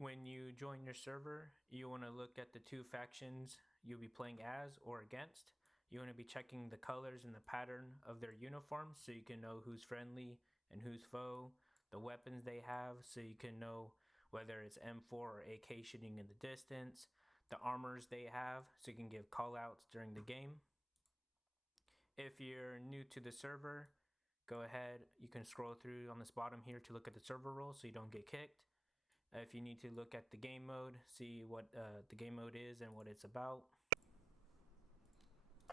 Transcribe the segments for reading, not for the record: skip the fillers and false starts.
When you join your server, you want to look at the two factions you'll be playing as or against. You want to be checking the colors and the pattern of their uniforms so you can know who's friendly and who's foe, the weapons they have so you can know whether it's M4 or AK shooting in the distance, the armors they have so you can give call outs during the game. If you're new to the server, go ahead, you can scroll through on this bottom here to look at the server rules so you don't get kicked. If you need to look at the game mode, see what the game mode is and what it's about.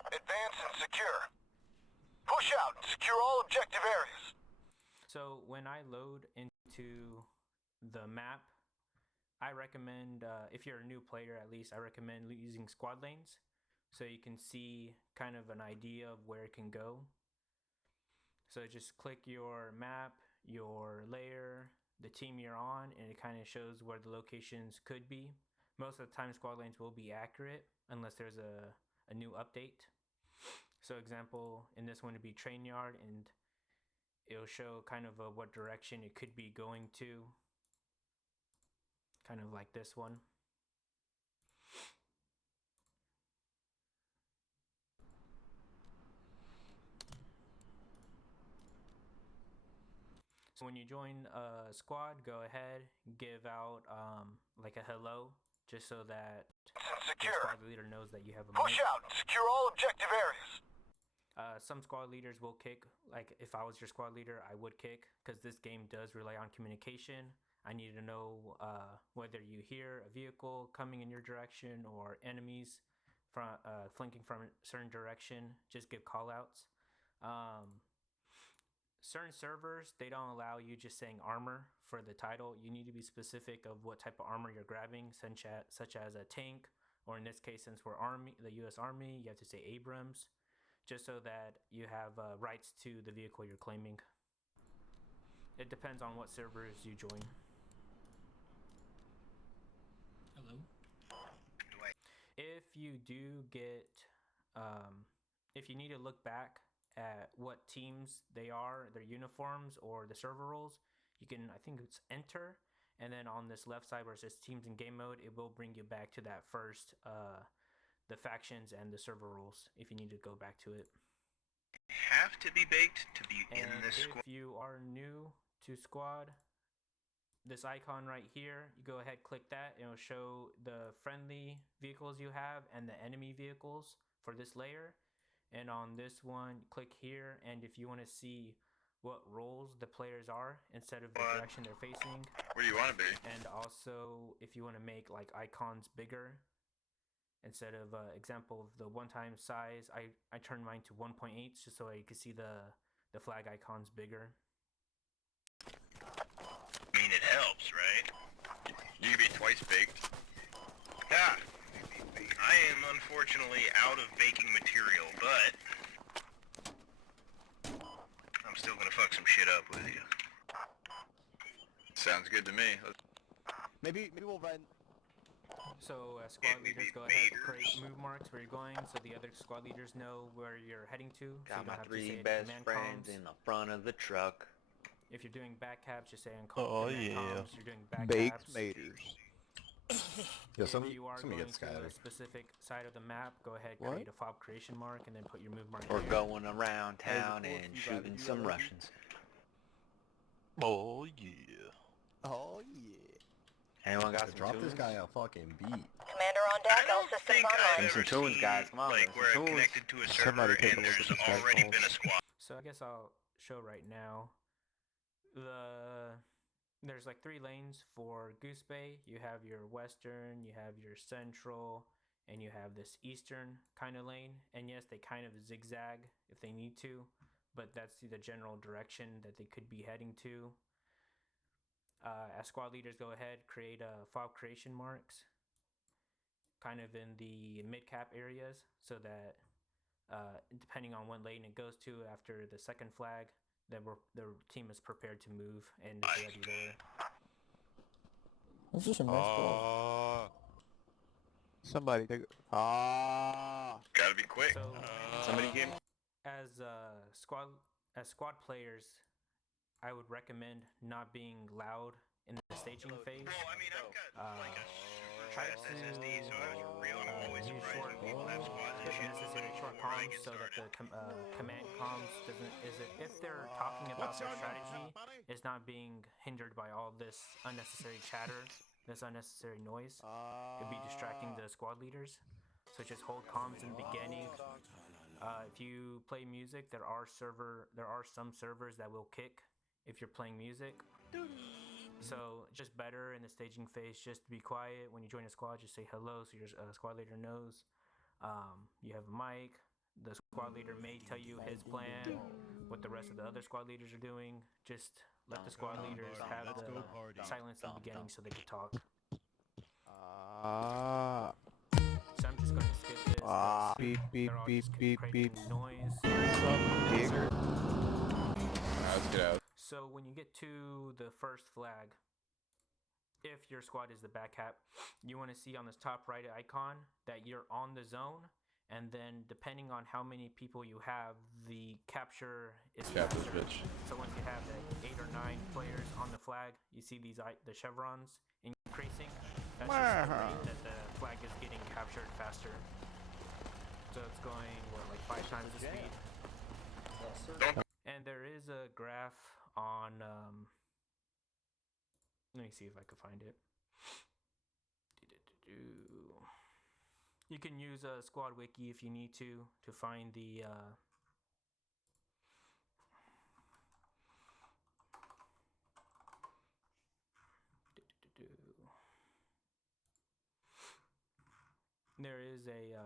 Advance and secure. Push out and secure all objective areas. So when I load into the map, I recommend, if you're a new player at least, I recommend using squad lanes so you can see kind of an idea of where it can go. So just click your map, your layer, the team you're on, and it kind of shows where the locations could be. Most of the time squad lanes will be accurate unless there's a new update. So example, in this one would be train yard, and it'll show kind of what direction it could be going to, kind of like this one. So when you join a squad, go ahead, give out like a hello, just so that the squad leader knows that you have a mic. Push out and secure all objective areas. Some squad leaders will kick. Like if I was your squad leader, I would kick because this game does rely on communication. I need to know whether you hear a vehicle coming in your direction or enemies flanking from a certain direction. Just give call outs. Certain servers, they don't allow you just saying armor for the title. You need to be specific of what type of armor you're grabbing, such as a tank, or in this case, since we're Army, the U.S. Army, you have to say Abrams, just so that you have rights to the vehicle you're claiming. It depends on what servers you join. Hello? If you do get, if you need to look back at what teams they are, their uniforms, or the server roles, you can, I think it's enter, and then on this left side where it says teams in game mode, it will bring you back to that first, the factions and the server rules if you need to go back to it. Have to be baked to be in this squad. If you are new to squad, this icon right here, you go ahead, click that, and it'll show the friendly vehicles you have and the enemy vehicles for this layer. And on this one, click here, and if you want to see what roles the players are instead of the direction they're facing. Where do you want to be? And also, if you want to make like icons bigger, instead of example of the one-time size, I turned mine to 1.8 just so you can see the flag icons bigger. I mean, it helps, right? You can be twice baked. Yeah. I am unfortunately out of baking material, but I'm still gonna fuck some shit up with you. Sounds good to me. Maybe we'll run. So squad leaders, go ahead, create move marks where you're going, so the other squad leaders know where you're heading to. So Got you don't my have to three say best command friends comms. in the front of the truck. If you're doing back caps, just say on Oh command yeah. comms. You're doing back Baked caps. maters. Yeah, If you are somebody going gets to a scattered. specific side of the map, go ahead, What? create a fob creation mark, and then put your move mark We're there. going around Hey, is it town cool if and you shooting rather do some that? Russians. Oh yeah. Oh yeah. Anyone got some Drop tunes? this guy a fucking beat. Commander on deck, I all don't systems think I've online. Some ever tunes, seen, guys. Come on, like, some where I'm tunes. connected to a server Somebody take a and look there's at this guy's already calls. been a squad. So I guess I'll show right now. There's like 3 lanes for Goose Bay. You have your western, you have your central, and you have this eastern kind of lane. And yes, they kind of zigzag if they need to, but that's the general direction that they could be heading to. As squad leaders, go ahead, create fob creation marks kind of in the mid-cap areas so that depending on what lane it goes to after the second flag, that the team is prepared to move and is ready there. This is a mess ball. Somebody take. Gotta be quick. So Somebody give me. as squad players, I would recommend not being loud in the staging phase. Well, I mean, I've got like a super Try fast to SSD, so I was I'm always use surprised when people have squads and hit shit. necessary short Before I comms get so that the started. command comms doesn't if they're talking about their strategy, it's not being hindered by all this unnecessary chatter, this unnecessary noise. It'd be distracting the squad leaders. So just hold comms in the beginning. If you play music, there are some servers that will kick if you're playing music. So just better in the staging phase, just to be quiet. When you join a squad, just say hello so your squad leader knows. You have a mic. The squad leader may tell you his plan, what the rest of the other squad leaders are doing. Just let the squad leaders have the silence in the beginning so they can talk. So I'm just going to skip this. Beep, beep, They're all beep, just beep, creating beep. noise. Digger. Let's get out. So when you get to the first flag, if your squad is the back cap, you want to see on this top right icon that you're on the zone, and then depending on how many people you have, the capture is Capture faster. bitch. So once you have like 8 or 9 players on the flag, you see the chevrons increasing. That's just the rate that the flag is getting captured faster. So it's going like 5 times the speed. And there is a graph on. Let me see if I can find it. You can use a squad wiki if you need to find the. There is a.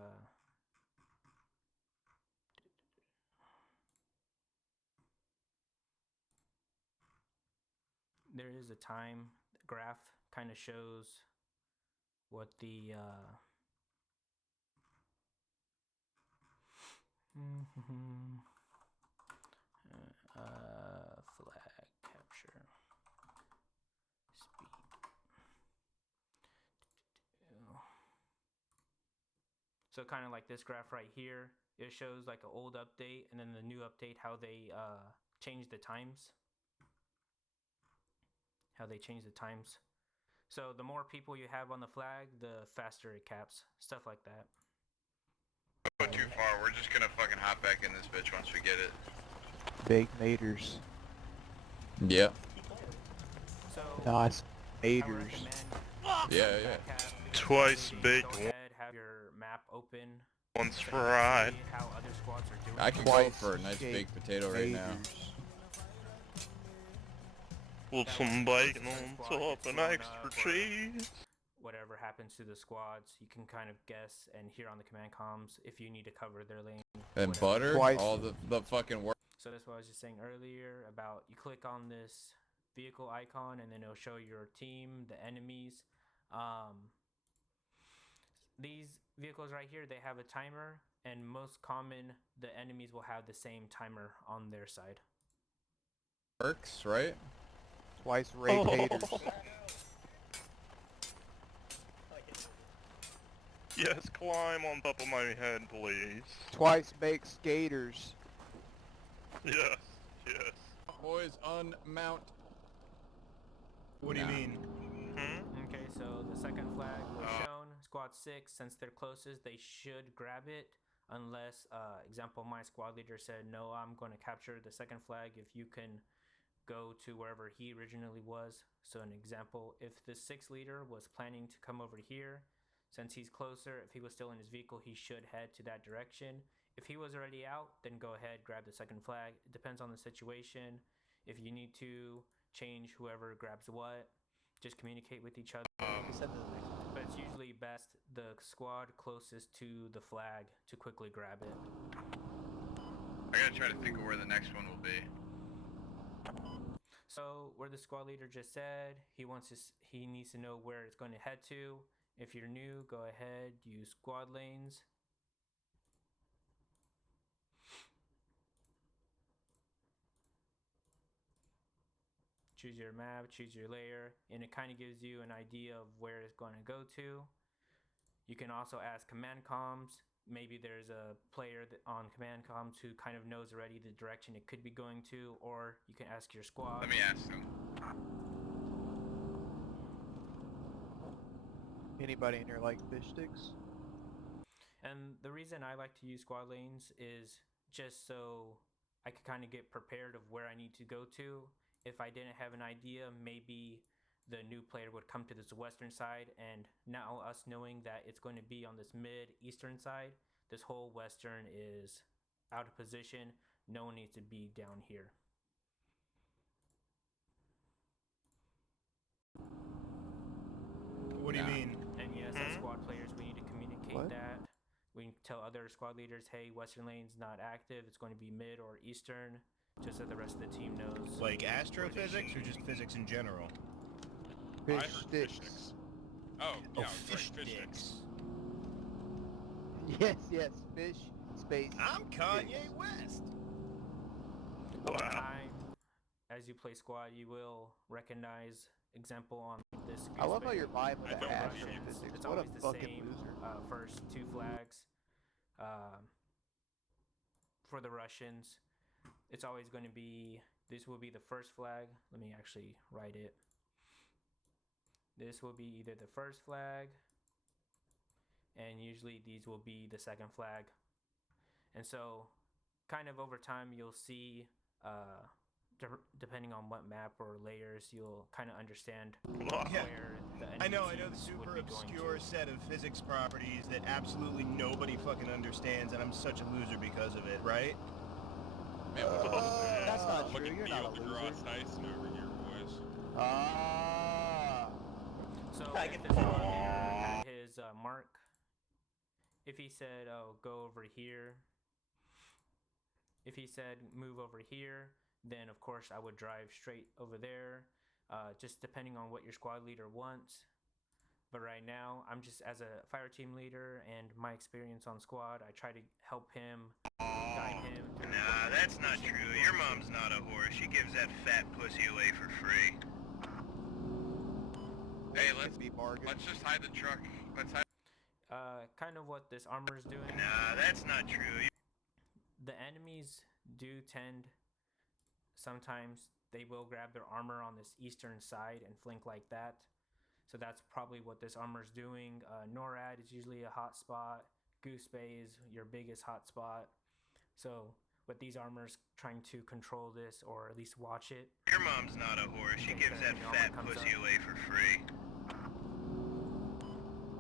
There is a time graph, kind of shows what the flag capture speed. So kind of like this graph right here, it shows like an old update and then the new update, how they change the times. So the more people you have on the flag, the faster it caps. Stuff like that. Go too far. We're just gonna fucking hop back in this bitch once we get it. Big maters. Yeah. So Nice I maters. recommend Yeah, yeah. back cap, Twice maybe baked, Go ahead, have your map open. once So you can fried. see how other squads are doing. I can go for a nice baked potato right now. With That some way, bacon once the on squad top gets and blown extra up or cheese. whatever happens to the squads, you can kind of guess and hear on the command comms if you need to cover their lane. And whatever. butter, Twice. all the fucking work. So that's what I was just saying earlier about you click on this vehicle icon and then it'll show your team, the enemies. These vehicles right here, they have a timer, and most common, the enemies will have the same timer on their side. Works, right? Twice raid haters. Yes, climb on top of my head, please. Twice baked skaters. Yes, yes. Boys, unmount. What do you mean? Okay, so the second flag was shown. Squad 6, since they're closest, they should grab it. Unless, example, my squad leader said, no, I'm going to capture the second flag if you can go to wherever he originally was. So an example, if the 6th leader was planning to come over here, since he's closer, if he was still in his vehicle, he should head to that direction. If he was already out, then go ahead, grab the second flag. It depends on the situation. If you need to change whoever grabs what, just communicate with each other. But it's usually best the squad closest to the flag to quickly grab it. I gotta try to think of where the next one will be. So where the squad leader just said, he needs to know where it's going to head to. If you're new, go ahead, use squad lanes. Choose your map, choose your layer, and it kind of gives you an idea of where it's going to go to. You can also ask command comms. Maybe there's a player on command comms who kind of knows already the direction it could be going to, or you can ask your squad. Let me ask them. Anybody in here like fish sticks? And the reason I like to use squad lanes is just so I could kind of get prepared of where I need to go to. If I didn't have an idea, maybe the new player would come to this western side, and now us knowing that it's going to be on this mid-eastern side, this whole western is out of position. No one needs to be down here. What do you mean? And yes, as squad players, we need to communicate What? that. We can tell other squad leaders, hey, western lane's not active. It's going to be mid or eastern, just so the rest of the team knows. Like astrophysics or just physics in general? I Fish heard sticks. fish sticks. Oh, yeah, fish sorry, fish sticks. sticks. Yes, yes, fish space. I'm Kanye sticks. West. Over time, as you play squad, you will recognize example on this. I love how Goose you're Bay. vibing with I that don't Russians, astrophysics. it's What a always the fucking same loser. first two flags. For the Russians, it's always going to be, this will be the first flag. Let me actually write it. This will be either the first flag, and usually these will be the second flag. And so kind of over time you'll see, depending on what map or layers, you'll kind of understand Yeah. where the I enemy know the teams super would be going obscure to. set of physics properties that absolutely nobody fucking understands, and I'm such a loser because of it, right? Man, what's up? That's not true. Looking You're me not a up and loser. Ross Tyson over here, boys. Ah. So I if get this one here had his mark, if he said, oh, go over here, if he said move over here, then of course I would drive straight over there, just depending on what your squad leader wants. But right now, I'm just, as a fire team leader and my experience on squad, I try to help him, guide him. through Nah, what that's not position true. he Your wants mom's to. not a whore. She gives that fat pussy away for free. Hey, Let's be bargain. let's just hide the truck. Let's hide. Kind of what this armor is doing. Nah, that's not true. The enemies do tend, sometimes they will grab their armor on this eastern side and flank like that. So that's probably what this armor is doing. NORAD is usually a hot spot. Goose Bay is your biggest hot spot. So with these armors, trying to control this, or at least watch it. Your mom's not a whore. She Okay, gives so that your armor fat comes pussy up. away for free.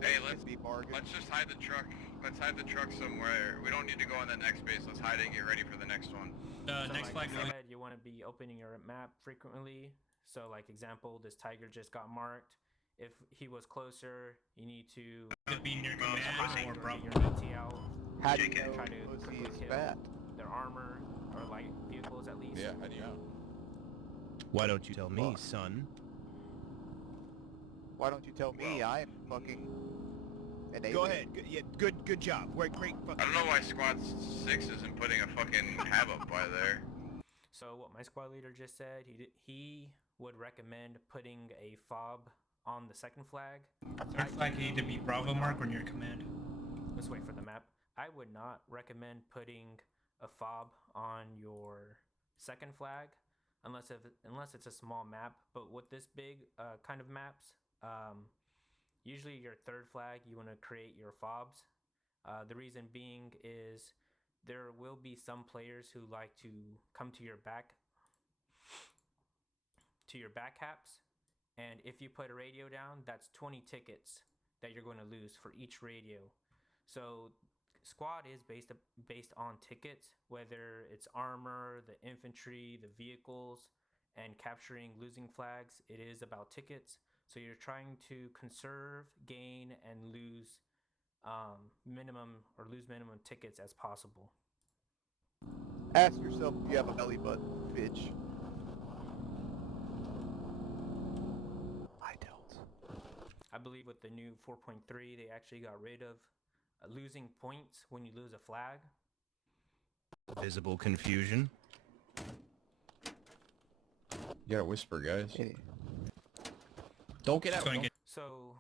Hey, Let's be bargain. let's just hide the truck. Let's hide the truck somewhere. We don't need to go on that next base. Let's hide it and get ready for the next one. So Next like flag I going. said, you want to be opening your map frequently. So like example, this tiger just got marked. If he was closer, you need to Could be near Mom's command pussy. or get Bravo. your ET out, How do you Chicken. know Try to pussy quickly is kill. fat? their armor, or light vehicles at least. Yeah, how do you know? Why don't you tell me, Fuck. son? Why don't you tell me I'm fucking an alien? Go ahead. Good job. Great fucking. I don't know why Squad 6 isn't putting a fucking havoc by there. So what my squad leader just said, he would recommend putting a fob on the second flag. Third flag need to be Bravo mark or near command. Let's wait for the map. I would not recommend putting a fob on your second flag unless it's a small map. But with this big kind of maps, usually your third flag, you want to create your fobs. The reason being is there will be some players who like to come to your back caps, and if you put a radio down, that's 20 tickets that you're going to lose for each radio. So squad is based on tickets, whether it's armor, the infantry, the vehicles, and capturing losing flags. It is about tickets. So you're trying to conserve, gain, and lose minimum tickets as possible. Ask yourself if you have a belly button, bitch. I don't. I believe with the new 4.3, they actually got rid of losing points when you lose a flag. Visible confusion. You gotta whisper, guys. Hey, Don't get out. Going to Don't- get So,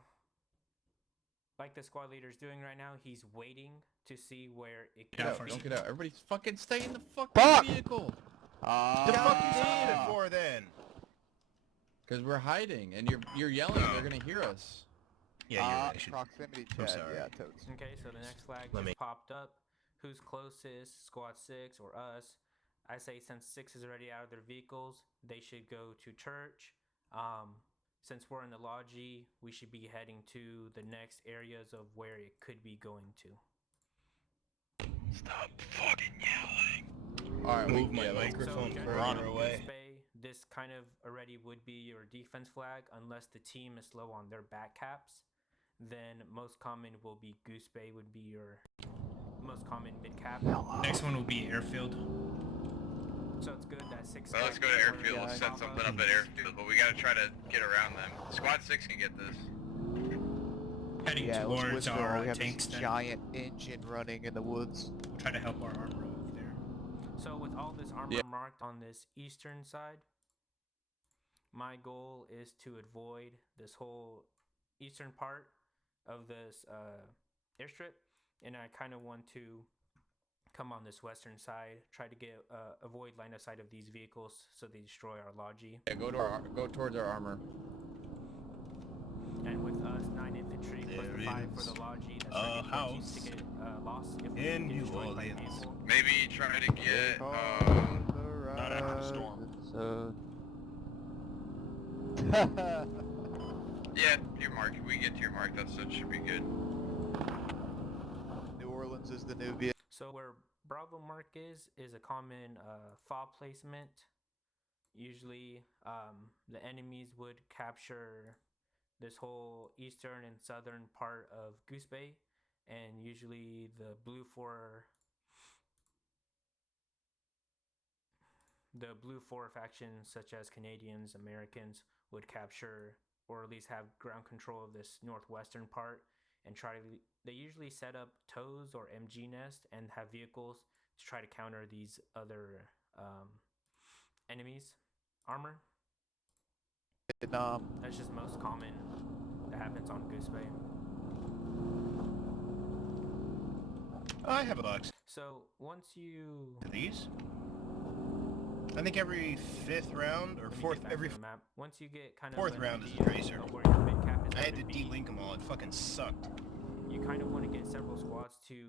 like the squad leader's doing right now, he's waiting to see where it Get out, goes. don't get out. Everybody fucking stay in the fucking Fuck! vehicle. The fuck you saying it Ah. for then? Because we're hiding, and you're yelling. They're gonna hear us. Yeah, you're right. I should... Proximity I'm chat. sorry. Yeah, totes. Okay, so the next flag Let just me- popped up. Who's closest? Squad 6 or us? I say since 6 is already out of their vehicles, they should go to church. Since we're in the lodgy, we should be heading to the next areas of where it could be going to. Stop fucking yelling. Alright, move my So microphone generally further on away. Goose Bay, this kind of already would be your defense flag unless the team is slow on their back caps. Then most common will be Goose Bay would be your most common mid cap. Next one will be airfield. So it's good that 6. Well, let's go to airfield. Let's set something up at airfield, but we gotta try to get around them. Squad 6 can get this. Heading Yeah, let's towards whisper. our We have tanks this then. giant engine running in the woods. We'll try to help our armor over there. So with all this armor marked on this eastern side, my goal is to avoid this whole eastern part of this airstrip, and I kind of want to come on this western side, try to get avoid line of sight of these vehicles so they destroy our lodgy. Yeah, go towards our armor. And with us 9 infantry plus There the 5 for is the lodgy, that's a 30 house to get lost if we in get New destroyed by a Orleans. vehicle. Maybe try to get, Not after the storm. yeah, your mark. If we get to your mark, that should be good. New Orleans is the new Vietnam. So where Bravo mark is a common fob placement. Usually the enemies would capture this whole eastern and southern part of Goose Bay, and usually the Blue 4 factions such as Canadians, Americans would capture or at least have ground control of this northwestern part and they usually set up tows or MG nest and have vehicles to try to counter these other enemies. Armor. Vietnam. That's just most common that happens on Goose Bay. I have a box. So once you These? I think every 5th round or let me get 4th, back every to the map. Once you get kind of 4th an round is idea a tracer. of where your mid cap is I had going to be, delink them all. It fucking sucked. you kind of want to get several squads to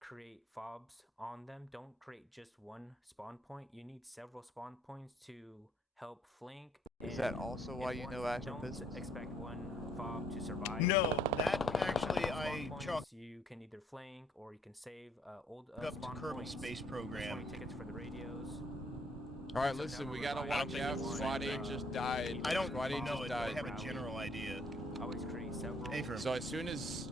create fobs on them. Don't create just one spawn point. You need several spawn points to help flank. Is that and also if why you one- know Ashton don't business? expect one fob to survive. No, that actually Spawn I points, chalked you can either flank or you can save old up to spawn Kerbal points. Space 20 Program. tickets for the radios. Alright, So listen, now we we're gotta relying watch on out. one, Squad 8 just died. I don't Squad 8 know just it, but I died. have a general idea. Always create several. Hey, for So as soon as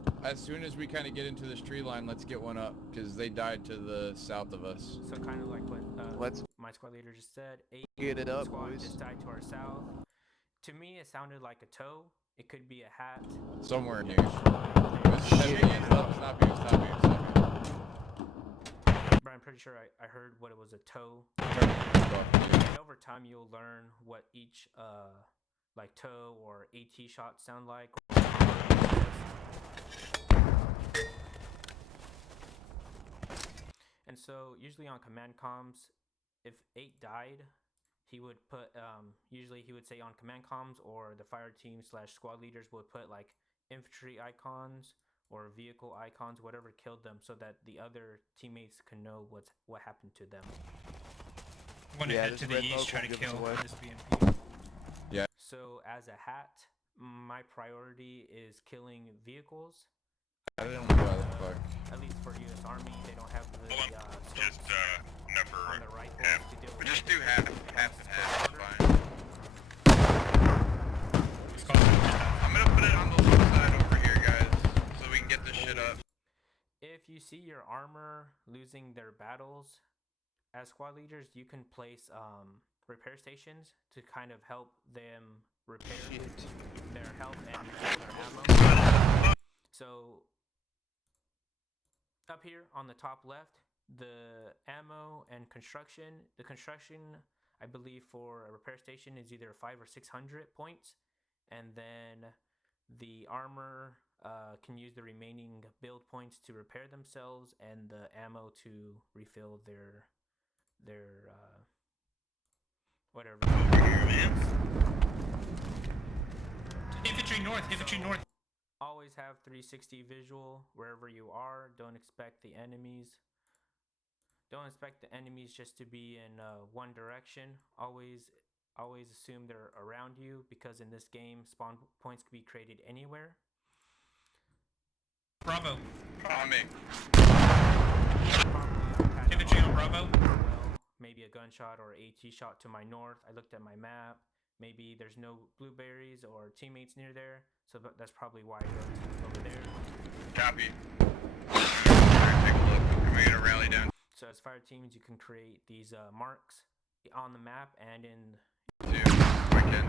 we kind of get into this tree line, let's get one up because they died to the south of us. So kind of like what Let's my squad leader just said. 8 get it up, squad boys. just died to our south. To me, it sounded like a toe. It could be a hat. Somewhere near. Stop you. But I'm pretty sure I heard what it was a toe. Stop And over time, you'll learn what each like toe or AT shot sound like. And so usually on command comms, if 8 died, he would put usually he would say on command comms, or the fire team / squad leaders would put like infantry icons or vehicle icons, whatever killed them, so that the other teammates can know what happened to them. Want to Yeah, head this to the red east, smoke try to won't give us kill away. this BMP. So as a hat, my priority is killing vehicles. I don't know why the fuck. At least for U.S. Army, they don't have the Hold on. scopes Just on number the rifles half. to deal We with. just do half and half. Harder. Fine. Let's call it. I'm gonna put it on the left side over here, guys, so we can get this shit up. If you see your armor losing their battles, as squad leaders, you can place repair stations to kind of help them repair their health and refill their ammo. So up here on the top left, the ammo and construction. The construction, I believe, for a repair station is either 500 or 600 points, and then the armor can use the remaining build points to repair themselves, and the ammo to refill their whatever. Over here, man. Infantry north, infantry north. Always always have 360 visual wherever you are. Don't expect the enemies just to be in one direction. Always assume they're around you, because in this game spawn points can be created anywhere. Bravo. On me. Infantry on Bravo. Maybe a gunshot or AT shot to my north. I looked at my map. Maybe there's no blueberries or teammates near there, so that's probably why they're over there. Copy. Alright, take a look. Can we get a rally down? So as fire teams, you can create these marks on the map and in Two. I can.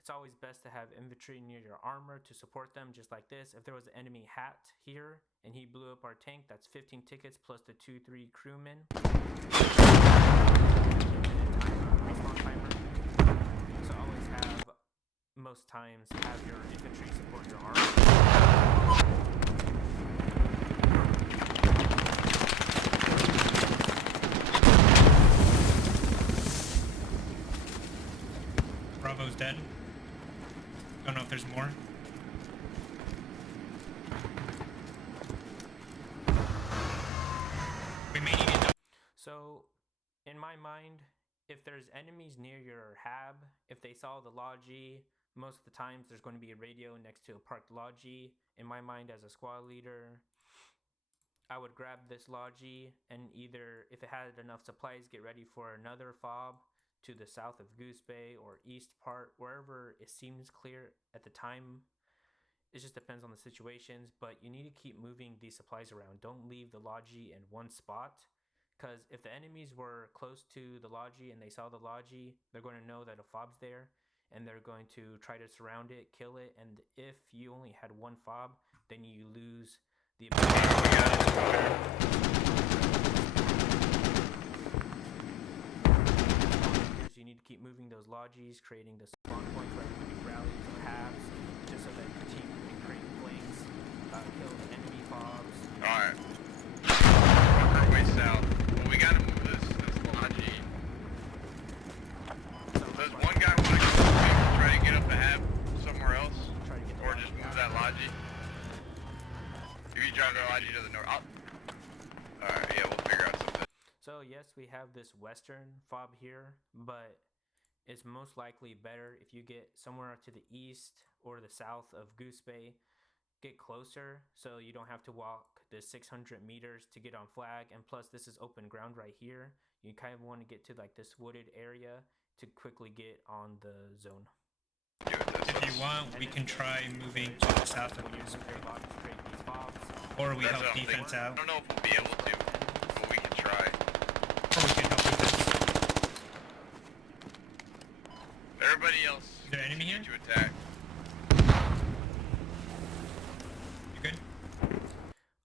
It's always best to have infantry near your armor to support them, just like this. If there was an enemy hat here and he blew up our tank, that's 15 tickets plus the 2-3 crewmen. Respawn timer. So always have, most times, have your infantry support your armor. Bravo's dead. Don't know if there's more. We may need to. So, in my mind, if there's enemies near your hab, if they saw the logi, most of the times there's going to be a radio next to a parked logi. In my mind, as a squad leader, I would grab this logi and either, if it had enough supplies, get ready for another fob to the south of Goose Bay or east part, wherever it seems clear at the time. It just depends on the situations, but you need to keep moving these supplies around. Don't leave the logi in one spot, because if the enemies were close to the logi and they saw the logi, they're going to know that a fob's there, and they're going to try to surround it, kill it, and if you only had one fob, then you lose the ability. You need to keep moving those logis, creating the spawn points where there could be rallies or halves, just so that your team can create flanks, kill the enemy fobs. Alright. We're way south. Well, we gotta move this logi. Does one guy want to go try to get up the hab somewhere else? Or just move that logi? If you drive the logi to the north. Alright, yeah, we'll figure out something. So yes, we have this western fob here, but it's most likely better if you get somewhere to the east or the south of Goose Bay. Get closer so you don't have to walk the 600 meters to get on flag, and plus this is open ground right here. You kind of want to get to like this wooded area to quickly get on the zone. If you want, we can try moving to the south of Goose Bay. Or we help defense out. I don't know if we'll be able to, but we can try. Or we can help with this. Everybody else, Is there an enemy here? to attack. You good?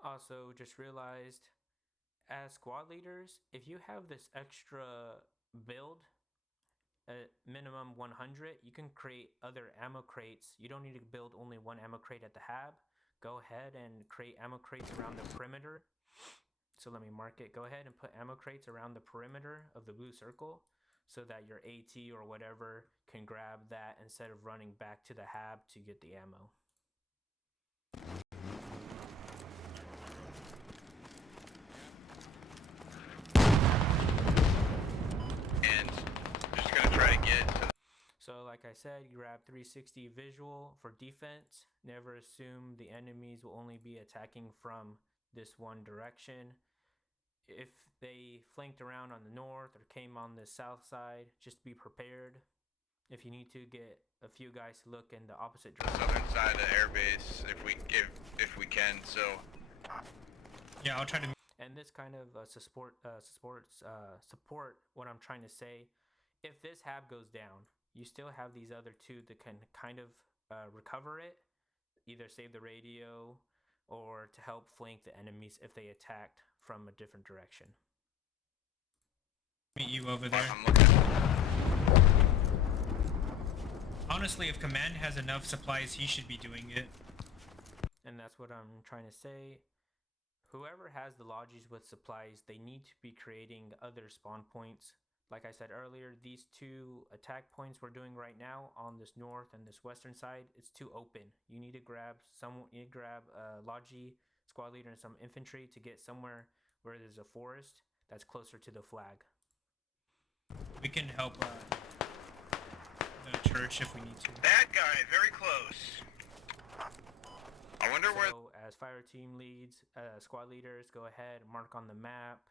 Also, just realized, as squad leaders, if you have this extra build, at minimum 100, you can create other ammo crates. You don't need to build only one ammo crate at the hab. Go ahead and create ammo crates around the perimeter. So let me mark it. Go ahead and put ammo crates around the perimeter of the blue circle so that your AT or whatever can grab that instead of running back to the hab to get the ammo. And just gonna try to get to. So like I said, you grab 360 visual for defense. Never assume the enemies will only be attacking from this one direction. If they flanked around on the north or came on the south side, just be prepared. If you need to, get a few guys to look in the opposite direction. Southern side of the airbase, if we can. So Yeah, I'll try to. And this kind of support what I'm trying to say. If this hab goes down, you still have these other two that can kind of recover it, either save the radio or to help flank the enemies if they attacked from a different direction. Meet you over there. I'm looking. Honestly, if Command has enough supplies, he should be doing it. And that's what I'm trying to say. Whoever has the lodges with supplies, they need to be creating other spawn points. Like I said earlier, these two attack points we're doing right now on this north and this western side, it's too open. You need to grab a Logi, squad leader, and some infantry to get somewhere where there's a forest that's closer to the flag. We can help the church if we need to. That guy, very close. I wonder where... So, as fire team leads, squad leaders, go ahead, mark on the map,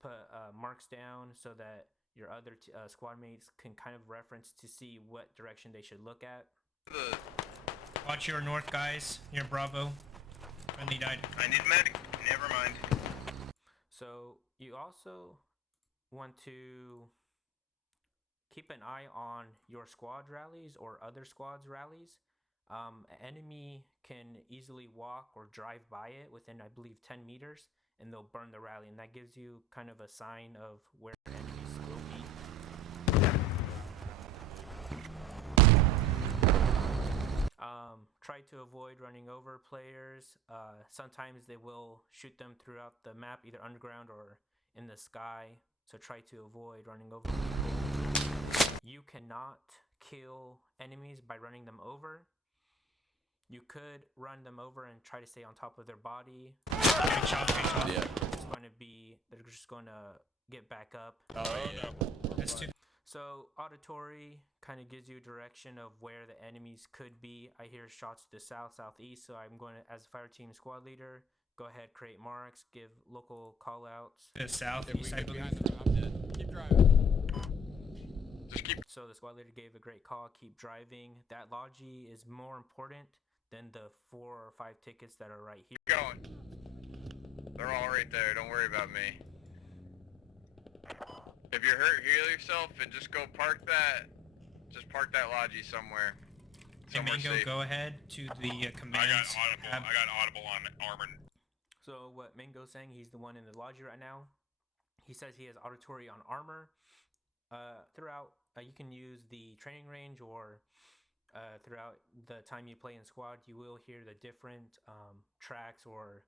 put marks down so that your other squad mates can kind of reference to see what direction they should look at. Watch your north, guys. Near Bravo. Friendly died. I need medic. Never mind. So you also want to keep an eye on your squad rallies or other squads rallies. An enemy can easily walk or drive by it within, I believe, 10 meters, and they'll burn the rally, and that gives you kind of a sign of where enemies will be. Try to avoid running over players. Sometimes they will shoot them throughout the map, either underground or in the sky, so try to avoid running over people. You cannot kill enemies by running them over. You could run them over and try to stay on top of their body. Good shot. Yeah. They're just going to get back up. Oh, yeah. That's too. So auditory kind of gives you direction of where the enemies could be. I hear shots to the south, southeast, so I'm going to, as a fire team squad leader, go ahead, create marks, give local call outs. The south, If we east, I get believe. behind the rock, I'm dead. Keep driving. Just keep... So the squad leader gave a great call, keep driving. That Logi is more important than the 4 or 5 tickets that are right here. going. They're all right there. Don't worry about me. If you're hurt, heal yourself and just go park that. Just park that Logi somewhere. Hey, Mango, safe. go ahead to the commands. I got audible on Armour. So what Mango's saying, he's the one in the Logi right now. He says he has auditory on Armour. Throughout, you can use the training range or throughout the time you play in squad, you will hear the different tracks or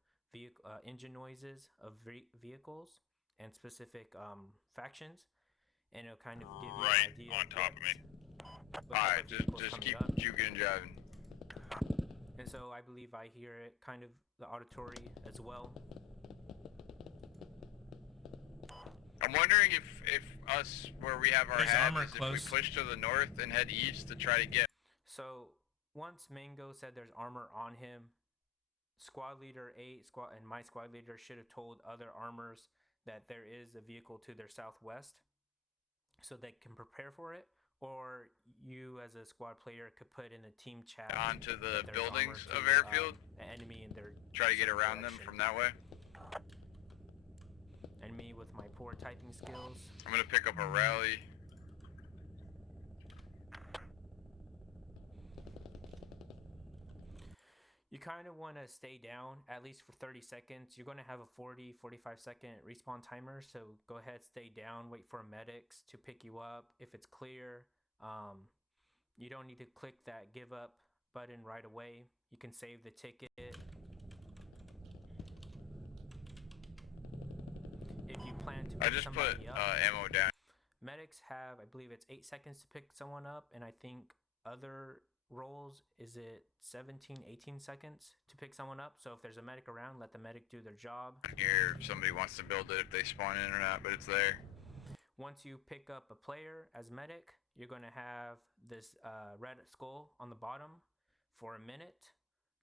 engine noises of vehicles and specific factions, and it'll kind of give you Right an idea on top of me. Alright, just keep juking and jiving. And so I believe I hear it kind of the auditory as well. I'm wondering if us, where we have our There's hab, Armour is if close. we push to the north and head east to try to get... So once Mango said there's Armour on him, squad leader 8 and my squad leader should have told other armors that there is a vehicle to their southwest so they can prepare for it, or you as a squad player could put in a team chat onto the that there's buildings armor of to, airfield, an enemy in their try to get certain around them direction. from that way. And me with my poor typing skills. I'm gonna pick up a rally. You kind of want to stay down at least for 30 seconds. You're going to have a 45 second respawn timer, so go ahead, stay down, wait for medics to pick you up. If it's clear, you don't need to click that give up button right away. You can save the ticket. If you plan to pick I just put somebody up, ammo down. medics have, I believe it's 8 seconds to pick someone up, and I think other roles, is it 17, 18 seconds to pick someone up? So if there's a medic around, let the medic do their job. Here, if somebody wants to build it, if they spawn in or not, but it's there. Once you pick up a player as medic, you're going to have this red skull on the bottom for a minute.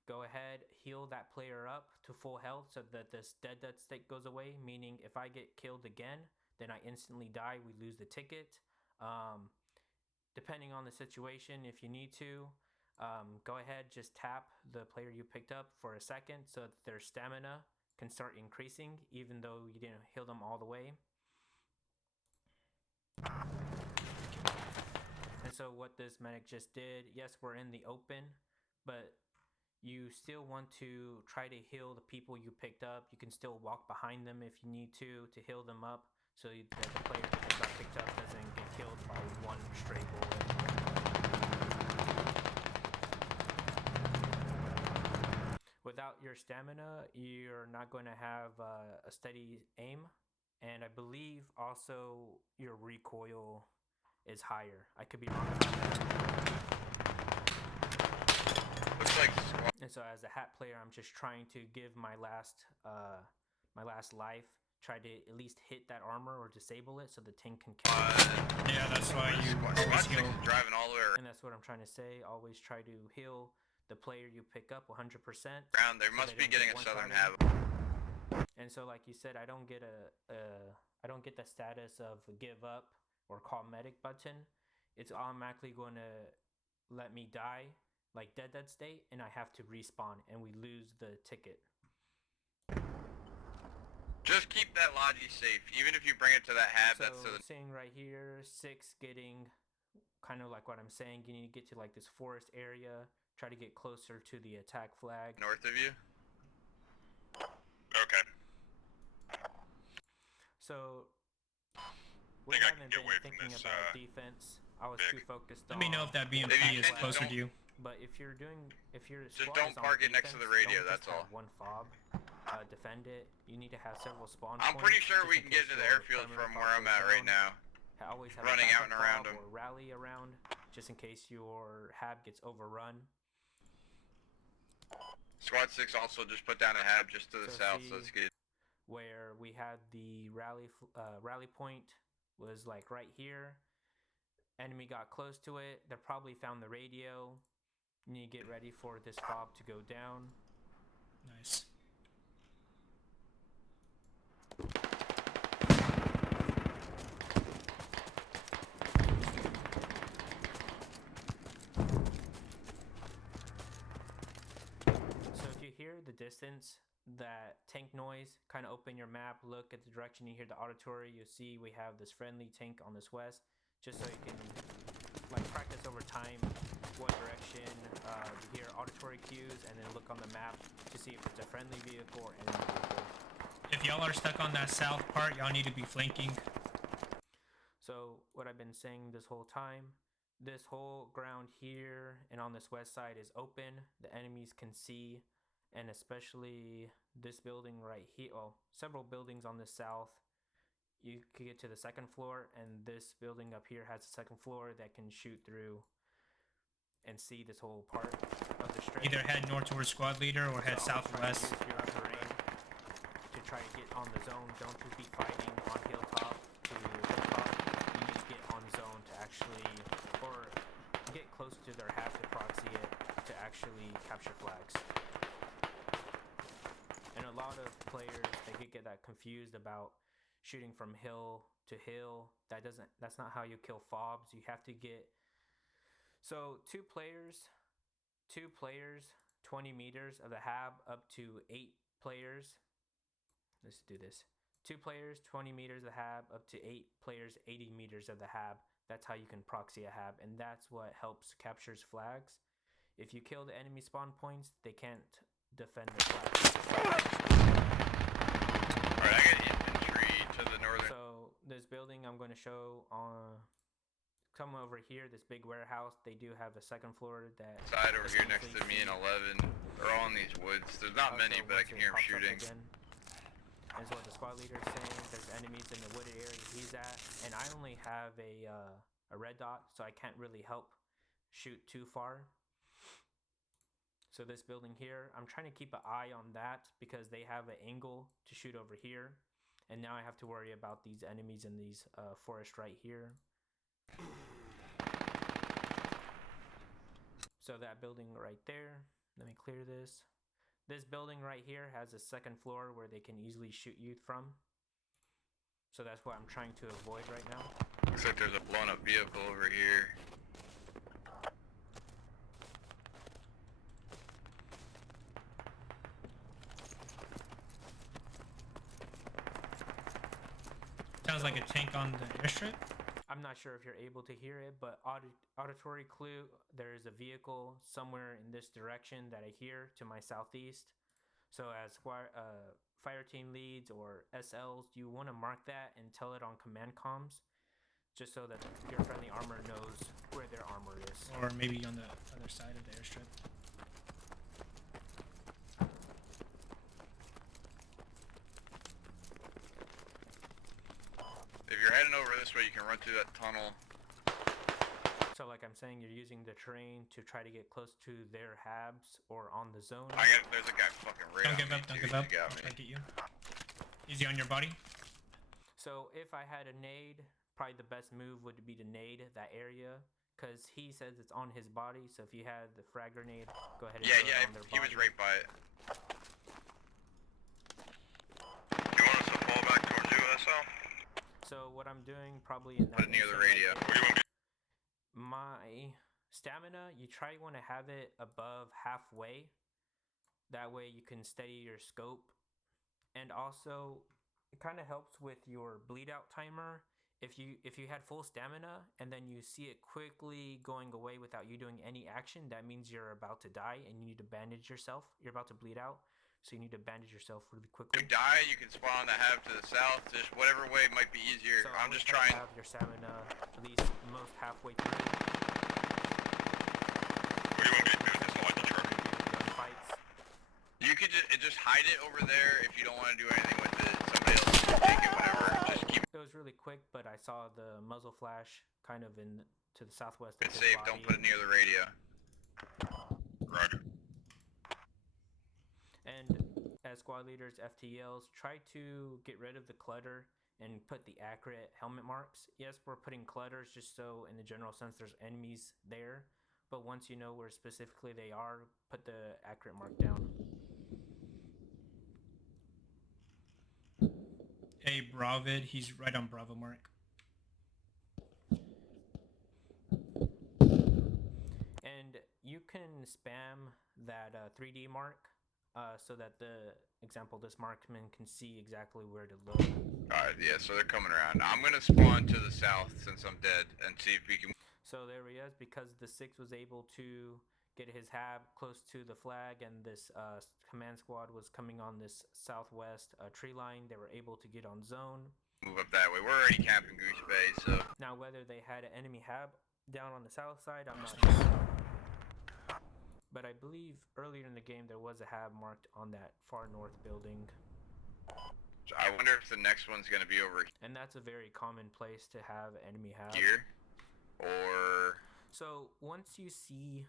Go ahead, heal that player up to full health so that this dead state goes away, meaning if I get killed again, then I instantly die, we lose the ticket. Depending on the situation, if you need to, go ahead, just tap the player you picked up for a second so that their stamina can start increasing even though you didn't heal them all the way. And so what this medic just did, yes, we're in the open, but you still want to try to heal the people you picked up. You can still walk behind them if you need to heal them up, so that the player that got picked up doesn't get killed by one stray bullet. With without your stamina, you're not going to have a steady aim, and I believe also your recoil is higher. I could be wrong about that. Looks like squad. And so as a hat player, I'm just trying to give my last life, try to at least hit that armor or disable it so the tank can carry. Yeah, that's why you Squad always 6 heal. is driving all the way around. And that's what I'm trying to say. Always try to heal the player you pick up 100%. They so must they be don't getting get a southern one-shotted. hab. And so, like you said, I don't get the status of give up or call medic button. It's automatically going to let me die, like dead state, and I have to respawn, and we lose the ticket. Just keep that logi safe, even if you bring it to that hab. So That's so seeing right here, 6 getting kind of like what I'm saying. You need to get to like this forest area. Try to get closer to the attack flag. north of you. Okay. So we Think I haven't can get been away from thinking this, about defense. I was Vic. too focused Let on. me know if that If BMP you is can, closer don't- to you. But if your Just squad don't is on park it next to the defense, radio, don't that's just have all. one fob. Defend it. You need to have several spawn I'm points. pretty sure just we in can get case to the your airfield primary from fob where I'm goes at right down. now. Always have Running a out and backup around fob 'em. or rally around, just in case your hab gets overrun. Squad 6 also just put down a hab just to the So south, see- so it's good. Where we had the rally point was like right here. Enemy got close to it. They probably found the radio. You need to get ready for this fob to go down. Nice. So if you hear the distance, that tank noise, kind of open your map, look at the direction you hear the auditory, you'll see we have this friendly tank on this west, just so you can like practice over time what direction you hear auditory cues, and then look on the map to see if it's a friendly vehicle or enemy vehicle. If y'all are stuck on that south part, y'all need to be flanking. So what I've been saying this whole time, this whole ground here and on this west side is open. The enemies can see, and especially this building right here, well, several buildings on the south. You can get to the second floor, and this building up here has a second floor that can shoot through and see this whole part of the strip. Either head north towards squad leader or head So always try to southwest. use your terrain to try to get on the zone. Don't just be fighting on hilltop to hilltop. You need to get on zone to actually, or get close to their half to proxy it to actually capture flags. And a lot of players, they get that confused about shooting from hill to hill. That's not how you kill fobs. You have to get, so two players, 20 meters of the hab up to 8 players. Let's do this. 2 players, 20 meters of the hab up to 8 players, 80 meters of the hab. That's how you can proxy a hab, and that's what helps captures flags. If you kill the enemy spawn points, they can't defend the flags. Alright, I got infantry to the northern. So this building I'm going to show on, come over here, this big warehouse, they do have a second floor that Side over is here next to me completely- and 11. They're all in these woods. There's not many, Also, but I once can it hear them pops up shooting. again, is what the squad leader is saying. There's enemies in the wooded area he's at, and I only have a red dot, so I can't really help shoot too far. So this building here, I'm trying to keep an eye on that because they have an angle to shoot over here, and now I have to worry about these enemies in these forest right here. So that building right there, let me clear this. This building right here has a second floor where they can easily shoot you from. So that's what I'm trying to avoid right now. Looks like there's a blown up vehicle over here. Sounds like a tank on the airstrip. I'm not sure if you're able to hear it, but auditory clue, there is a vehicle somewhere in this direction that I hear to my southeast. So as fire team leads or SLs, you want to mark that and tell it on command comms, just so that your friendly armor knows where their armor is. Or maybe on the other side of the airstrip. this way. You can run through that tunnel. So like I'm saying, you're using the terrain to try to get close to their habs or on the zone. There's a guy fucking right Don't on give me, up, don't too. give up. He I'll got try me. to get you. Is he on your body? So if I had a nade, probably the best move would be to nade that area, because he says it's on his body. So if you had the frag grenade, go ahead and Yeah, throw yeah, it on their he was body. right by it. You want us to fall back towards you, SL? So what I'm doing probably in that Put it near the instant radio. right What do you want there, my stamina, you try want to have it above halfway. That way you can steady your scope. And also it kind of helps with your bleed out timer. If you had full stamina and then you see it quickly going away without you doing any action, that means you're about to die and you need to bandage yourself. You're about to bleed out, so you need to bandage yourself really quickly. You die, you can spawn on the hab to the south. Just whatever way might be easier. So I'm I would just try to trying. have your stamina at least most halfway through. What do you want me to do with this lucky truck? Gunfights. You could just hide it over there if you don't want to do anything with it. Somebody else can take it, whatever. Just keep It was really quick, but I saw the muzzle flash kind of to the southwest it of his safe. body. Don't put it near the radio. Roger. And as squad leaders, FTLs, try to get rid of the clutter and put the accurate helmet marks. Yes, we're putting clutters just so in the general sense there's enemies there, but once you know where specifically they are, put the accurate mark down. Hey, Bravid, he's right on Bravo mark. And you can spam that 3D mark so that this marksman can see exactly where to look. Alright, yeah, so they're coming around. I'm gonna spawn to the south since I'm dead and see if we can. So there he is, because the 6 was able to get his hab close to the flag and this command squad was coming on this southwest tree line, they were able to get on zone. Move up that way. We're already camping Goose Bay, so. Now whether they had an enemy hab down on the south side, I'm not sure. But I believe earlier in the game there was a hab marked on that far north building. I wonder if the next one's gonna be over And that's a very common place to have enemy hab. here. Or. So once you see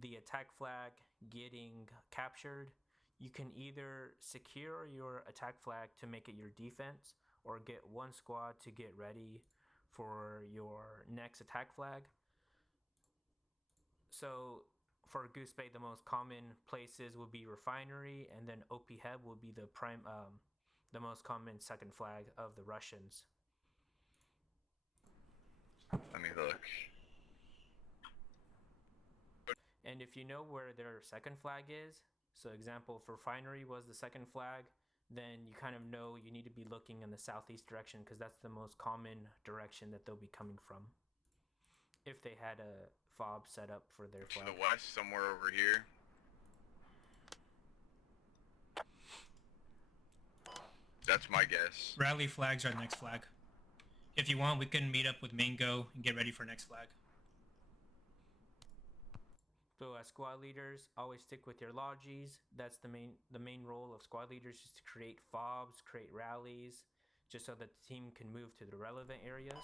the attack flag getting captured, you can either secure your attack flag to make it your defense or get one squad to get ready for your next attack flag. So for Goose Bay, the most common places would be refinery, and then OP Heb would be the most common second flag of the Russians. Let me look. And if you know where their second flag is, so example, if refinery was the second flag, then you kind of know you need to be looking in the southeast direction because that's the most common direction that they'll be coming from. If they had a fob set up for their To flag. the west, somewhere over here. That's my guess. Rally flags are next flag. If you want, we can meet up with Mango and get ready for next flag. So as squad leaders, always stick with your logies. That's the main role of squad leaders, is to create fobs, create rallies, just so that the team can move to the relevant areas.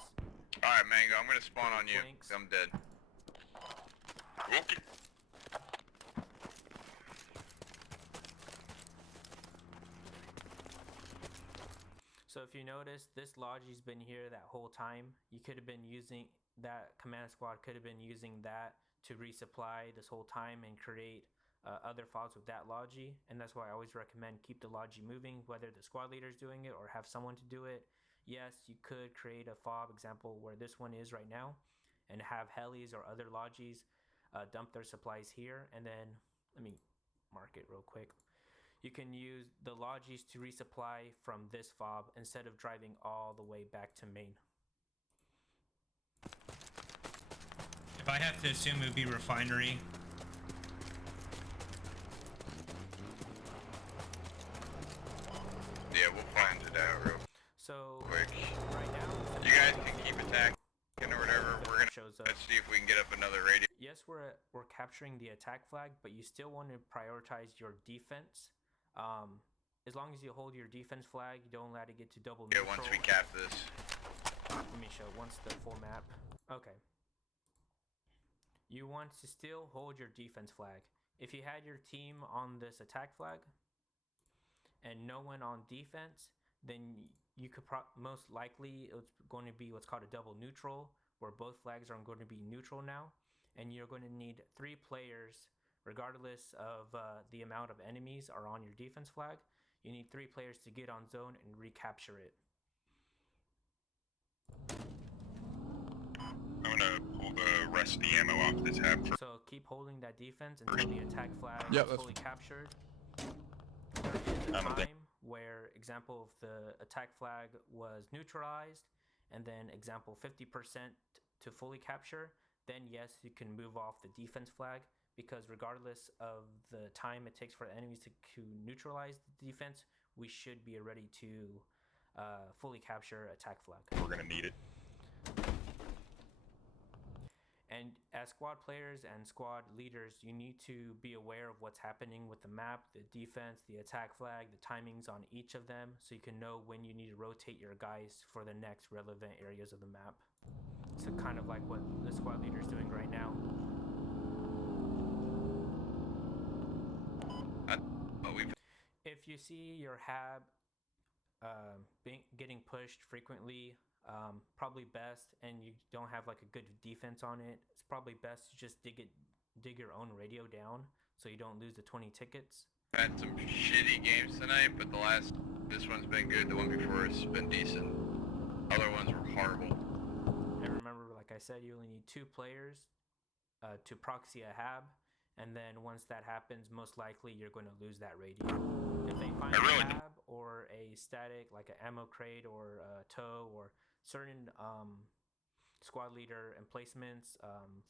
Alright, Mango, I'm gonna spawn on you. Flanks. I'm dead. Okay. So if you notice, this logie's been here that whole time. You could have been using that command squad, could have been using that to resupply this whole time and create other fobs with that logie. And that's why I always recommend keep the logie moving, whether the squad leader's doing it or have someone to do it. Yes, you could create a fob example where this one is right now and have helis or other logies dump their supplies here. And then let me mark it real quick. You can use the logies to resupply from this fob instead of driving all the way back to main. If I have to assume it would be refinery. Yeah, we'll find it out real So quick. right now, You guys can keep attacking or whatever. We're gonna shows up. let's see if we can get up another radio. Yes, we're capturing the attack flag, but you still want to prioritize your defense. as long as you hold your defense flag, you don't let it get to double Yeah, neutral. once we cap this. Let me show once the full map. Okay. You want to still hold your defense flag. If you had your team on this attack flag and no one on defense, then you could most likely it's going to be what's called a double neutral, where both flags are going to be neutral now, and you're going to need 3 players, regardless of the amount of enemies are on your defense flag. You need 3 players to get on zone and recapture it. I'm gonna pull the rest of the ammo off this tab for So keep holding that defense until the attack flag Yep, is that's fully captured. There is a time where, example, if the attack flag was neutralized, and then example 50% to fully capture, then yes, you can move off the defense flag, because regardless of the time it takes for the enemies to neutralize the defense, we should be ready to fully capture attack flag. we're gonna need it. And as squad players and squad leaders, you need to be aware of what's happening with the map, the defense, the attack flag, the timings on each of them, so you can know when you need to rotate your guys for the next relevant areas of the map. So kind of like what the squad leader is doing right now. If you see your hab getting pushed frequently, probably best, and you don't have like a good defense on it, it's probably best to just dig your own radio down so you don't lose the 20 tickets. Had some shitty games tonight, but this one's been good. The one before has been decent. Other ones were horrible. And remember, like I said, you only need 2 players to proxy a hab, and then once that happens, most likely you're going to lose that radio. If they find a hab or a static, like an ammo crate or a tow or certain squad leader emplacements,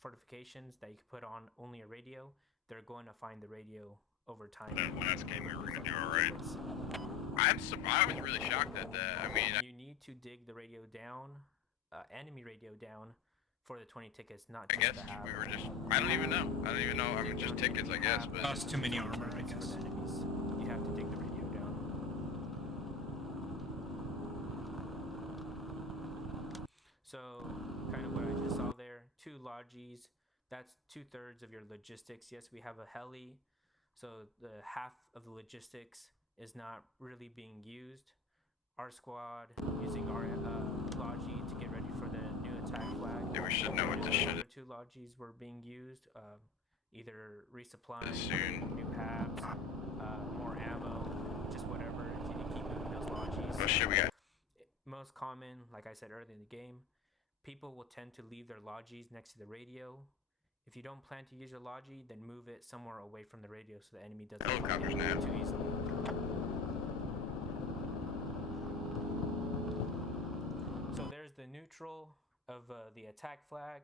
fortifications that you can put on only a radio, they're going to find the radio over time. That last game we were gonna do alright. I was really shocked at that. I mean, you need to dig the radio down, enemy radio down, for the 20 tickets, not I just guess the hab. we were just, I don't even know. I mean, just tickets, I guess, but... Cost too many armor, I guess. Enemies. You have to dig the radio down. So, kind of what I just saw there, 2 lodges, that's 2/3 of your logistics. Yes, we have a heli, so the half of the logistics is not really being used. Our squad using our logi to get ready for the new attack flag. Yeah, we should know what this shit is. 2 lodges were being used, either resupplying Soon. new habs, more ammo, just whatever. You keep moving those lodges. Oh shit, we got... Most common, like I said earlier in the game, people will tend to leave their lodges next to the radio. If you don't plan to use your logi, then move it somewhere away from the radio so the enemy doesn't Helicopters now. too easily. So there's the neutral of the attack flag.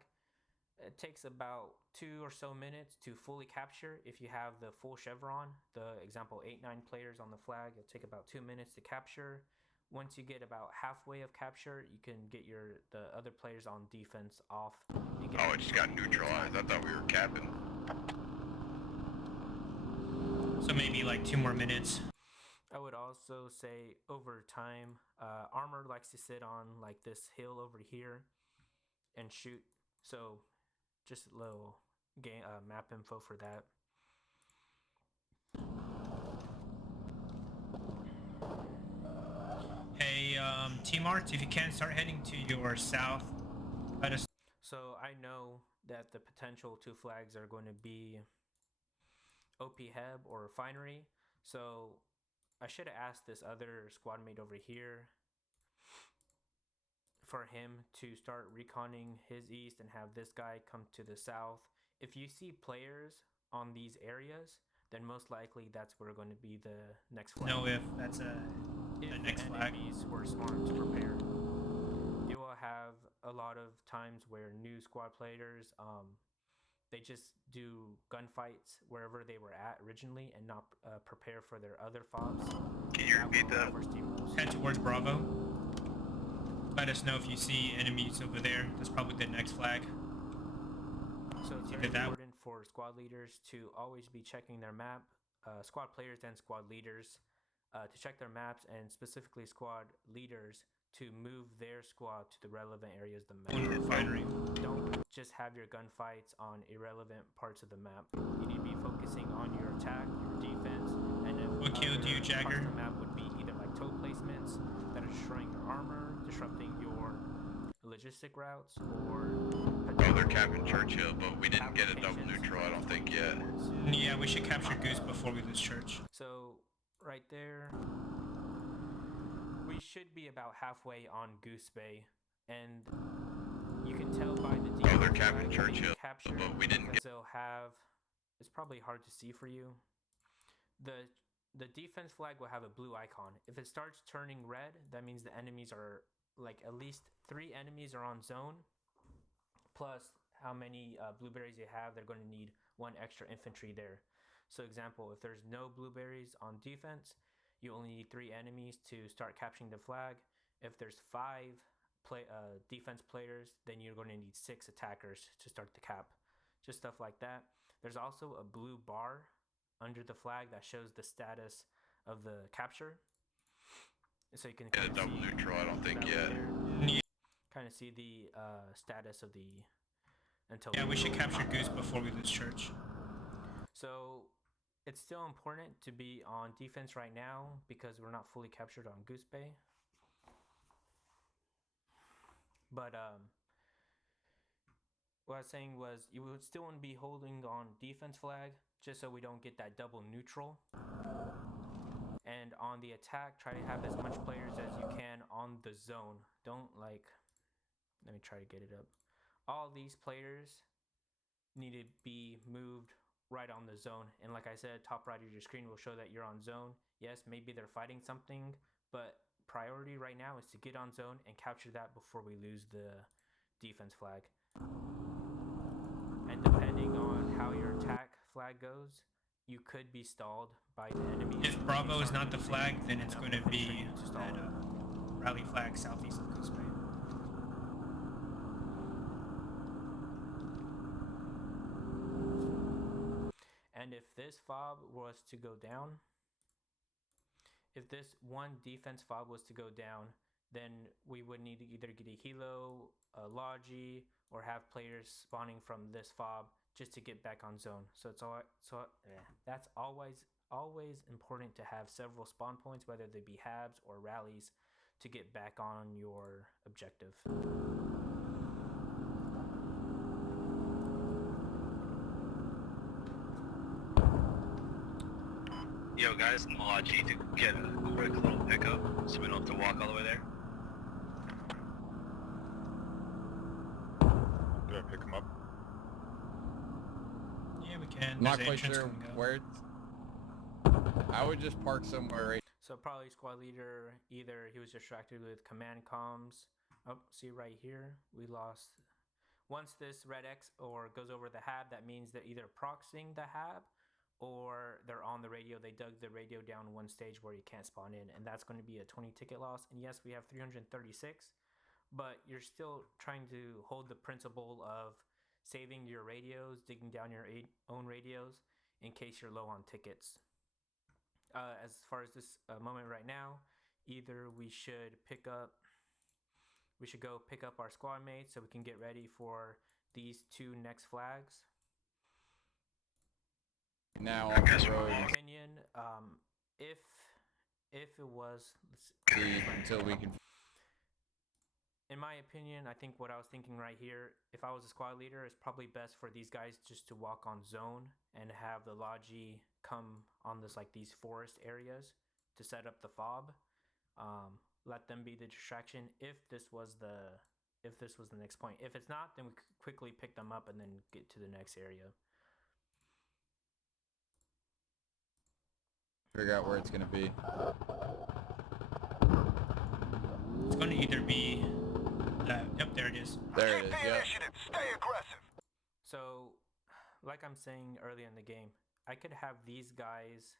It takes about 2 or so minutes to fully capture. If you have the full chevron, the example 8-9 players on the flag, it'll take about 2 minutes to capture. Once you get about halfway of capture, you can get the other players on defense off. Oh, it just got neutralized. I thought we were capping. So maybe like 2 more minutes. I would also say over time, Armour likes to sit on like this hill over here and shoot. So just a little game map info for that. Hey, T-Mart, if you can, start heading to your south. So I know that the potential 2 flags are going to be OP Heb or Refinery. So I should have asked this other squad mate over here for him to start reconning his east and have this guy come to the south. If you see players on these areas, then most likely that's where going to be the next flag. No, if that's the next flag. Enemies were smart to prepare. You will have a lot of times where new squad players, they just do gunfights wherever they were at originally and not prepare for their other fobs. Can you repeat that? Head towards Bravo. Let us know if you see enemies over there. That's probably the next flag. So it's very important for squad leaders to always be checking their map, squad players and squad leaders, to check their maps, and specifically squad leaders to move their squad to the relevant areas of the map. Refinery. Don't just have your gunfights on irrelevant parts of the map. You need to be focusing on your attack, your defense, and if What killed you, parts Jagger? of the map would be either like tow placements that are destroying your armor, disrupting your logistic routes, or Oh, they're capping Churchill, but we didn't get a double neutral, I don't think, yet. Yeah, we should capture Goose before we lose Church. So right there, we should be about halfway on Goose Bay, and you can tell by the Oh, they're defense capping flag Churchill, capture, but we didn't because get. they'll have. It's probably hard to see for you. The defense flag will have a blue icon. If it starts turning red, that means the enemies are like at least 3 enemies are on zone. Plus how many blueberries you have, they're going to need 1 extra infantry there. So example, if there's no blueberries on defense, you only need 3 enemies to start capturing the flag. If there's 5 defense players, then you're going to need 6 attackers to start the cap. Just stuff like that. There's also a blue bar under the flag that shows the status of the capture. So you can Get a double neutral, I don't think, yet. Kind of see the status of the until. Yeah, we should capture Goose before we lose Church. So it's still important to be on defense right now because we're not fully captured on Goose Bay. But what I was saying was you would still want to be holding on defense flag just so we don't get that double neutral. And on the attack, try to have as much players as you can on the zone. Don't like, let me try to get it up. All these players need to be moved right on the zone. And like I said, top right of your screen will show that you're on zone. Yes, maybe they're fighting something, but priority right now is to get on zone and capture that before we lose the defense flag. And depending on how your attack flag goes, you could be stalled by the enemy. If Bravo is not the flag, then it's going to be that rally flag southeast of Goose Bay. And if this fob was to go down, if this one defense fob was to go down, then we would need to either get a helo, a logi, or have players spawning from this fob just to get back on zone. So it's all that's always important to have several spawn points, whether they be habs or rallies, to get back on your objective. Yo guys, logi to get a quick little pickup so we don't have to walk all the way there. Do I pick him up? Yeah, we can. Not There's quite entrance sure we can go. where it's... I would just park somewhere right... So probably squad leader, either he was distracted with command comms. Oh, see right here, we lost. Once this red X or goes over the hab, that means they're either proxying the hab or they're on the radio. They dug the radio down one stage where you can't spawn in, and that's going to be a 20 ticket loss. And yes, we have 336, but you're still trying to hold the principle of saving your radios, digging down your own radios in case you're low on tickets. As far as this moment right now, either we should go pick up our squad mates so we can get ready for these 2 next flags. now on the road. In my opinion, if it was, See, until we can... in my opinion, I think what I was thinking right here, if I was a squad leader, it's probably best for these guys just to walk on zone and have the logi come on this like these forest areas to set up the fob. Let them be the distraction if this was the next point. If it's not, then we could quickly pick them up and then get to the next area. Figure out where it's going to be. It's going to either be that. Yep, there it is. There it is, Keep the yep. initiative. Stay aggressive. So, like I'm saying early in the game, I could have these guys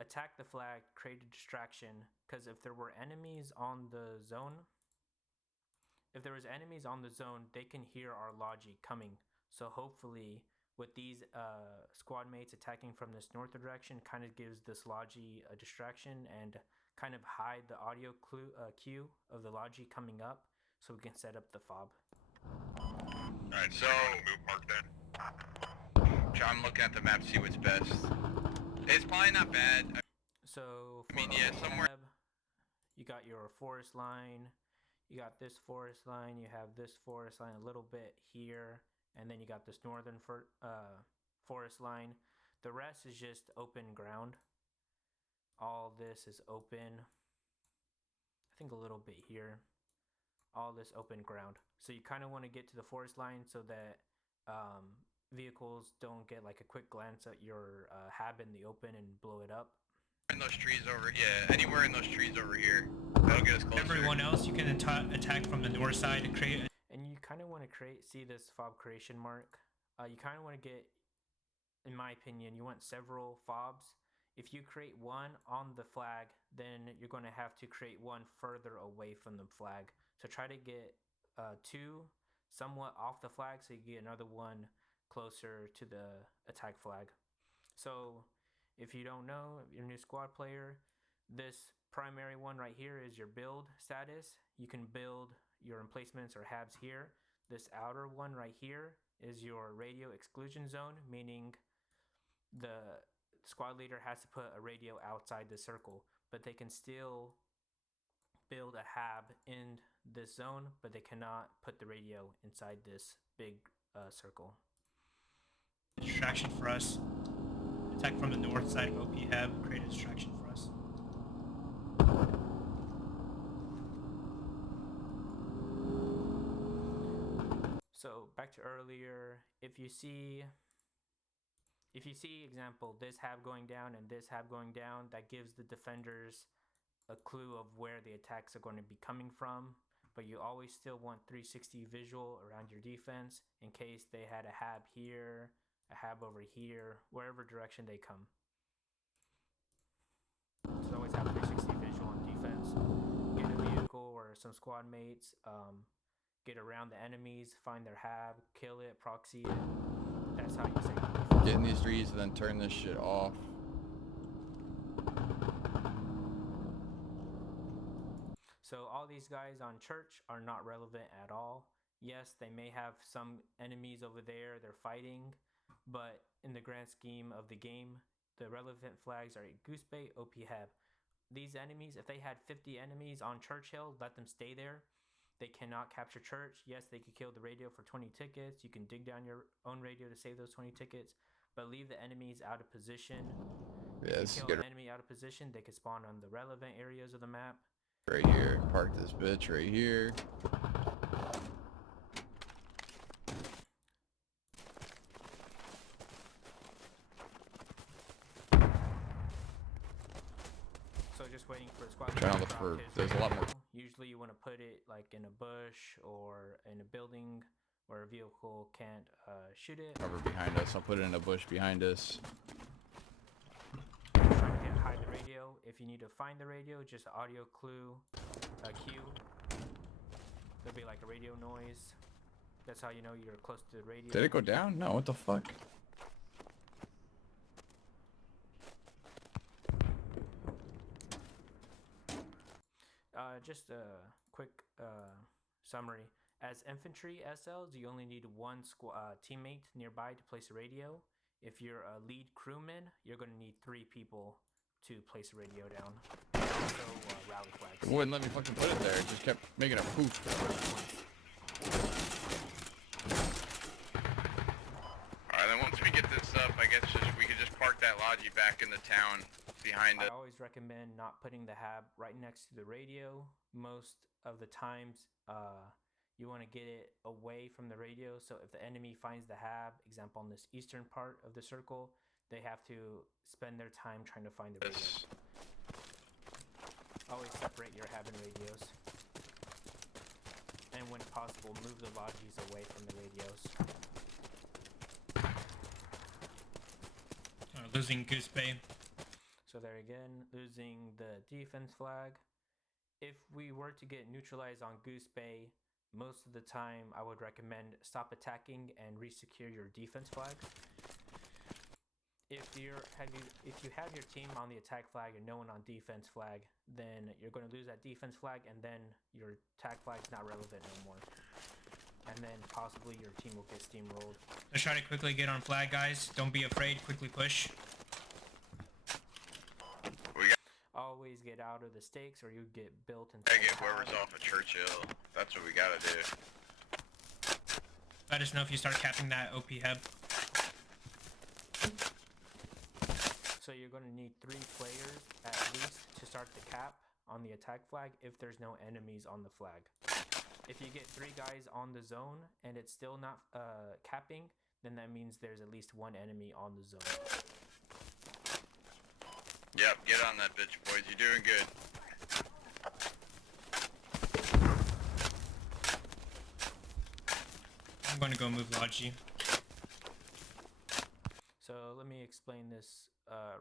attack the flag, create a distraction, because if there were enemies on the zone, they can hear our logi coming. So hopefully with these squad mates attacking from this north direction, kind of gives this Logi a distraction and kind of hide the audio cue of the Logi coming up, so we can set up the fob. Alright, so move mark then. John, looking at the map, see what's best. It's probably not bad. So I mean, yeah, somewhere. You got your forest line, you got this forest line, you have this forest line a little bit here, and then you got this northern forest line. The rest is just open ground. All this is open. I think a little bit here. All this open ground. So you kind of want to get to the forest line so that vehicles don't get like a quick glance at your hab in the open and blow it up. In those trees over, yeah, anywhere in those trees over here. That'll get us closer. Everyone else, you can attack from the north side to create. And you kind of want to see this fob creation mark. You kind of want to get, in my opinion, you want several fobs. If you create one on the flag, then you're going to have to create one further away from the flag. So try to get two somewhat off the flag so you get another one closer to the attack flag. So if you don't know, if you're a new squad player, this primary one right here is your build status. You can build your emplacements or habs here. This outer one right here is your radio exclusion zone, meaning the squad leader has to put a radio outside the circle, but they can still build a hab in this zone, but they cannot put the radio inside this big circle. Distraction for us. Attack from the north side of OP Hab, create a distraction for us. So back to earlier, if you see example, this hab going down and this hab going down, that gives the defenders a clue of where the attacks are going to be coming from, but you always still want 360 visual around your defense in case they had a hab here, a hab over here, wherever direction they come. So always have 360 visual on defense. Get a vehicle or some squad mates, get around the enemies, find their hab, kill it, proxy it. That's how you save defense. Get in these trees and then turn this shit off. So all these guys on church are not relevant at all. Yes, they may have some enemies over there they're fighting, but in the grand scheme of the game, the relevant flags are Goose Bay, OP Hab. These enemies, if they had 50 enemies on Churchill, let them stay there. They cannot capture church. Yes, they could kill the radio for 20 tickets. You can dig down your own radio to save those 20 tickets, but leave the enemies out of position. Yeah, if you kill an enemy out of position, they could spawn on the relevant areas of the map. Right here. Park this bitch right here. So just waiting for the squad. Trying to look for. There's a lot more. Usually you want to put it like in a bush or in a building where a vehicle can't shoot it. Cover behind us. I'll put it in a bush behind us. Trying to hide the radio. If you need to find the radio, just audio cue. There'll be like a radio noise. That's how you know you're close to the radio. Did it go down? No, what the fuck? Just a quick summary. As infantry SLs, you only need one teammate nearby to place a radio. If you're a lead crewman, you're going to need 3 people to place a radio down. Also, rally flags. It wouldn't let me fucking put it there. It just kept making a poof. Alright, then once we get this up, I guess we could just park that Logi back in the town behind us. I always recommend not putting the hab right next to the radio. Most of the times, you want to get it away from the radio. So if the enemy finds the hab, example on this eastern part of the circle, they have to spend their time trying to find the radio. Always separate your hab and radios. And when possible, move the Logis away from the radios. Losing Goose Bay. So there again, losing the defense flag. If we were to get neutralized on Goose Bay, most of the time I would recommend stop attacking and resecure your defense flag. If you have your team on the attack flag and no one on defense flag, then you're going to lose that defense flag, and then your attack flag's not relevant no more. And then possibly your team will get steamrolled. Let's try to quickly get on flag, guys. Don't be afraid. Quickly push. Always get out of the stakes or you get built into I get whoever's off of Churchill. That's what we gotta do. Let us know if you start capping that OP heb. So you're going to need 3 players at least to start the cap on the attack flag if there's no enemies on the flag. If you get 3 guys on the zone and it's still not capping, then that means there's at least 1 enemy on the zone. Yep, get on that bitch, boys. You're doing good. I'm going to go move Logi. So let me explain this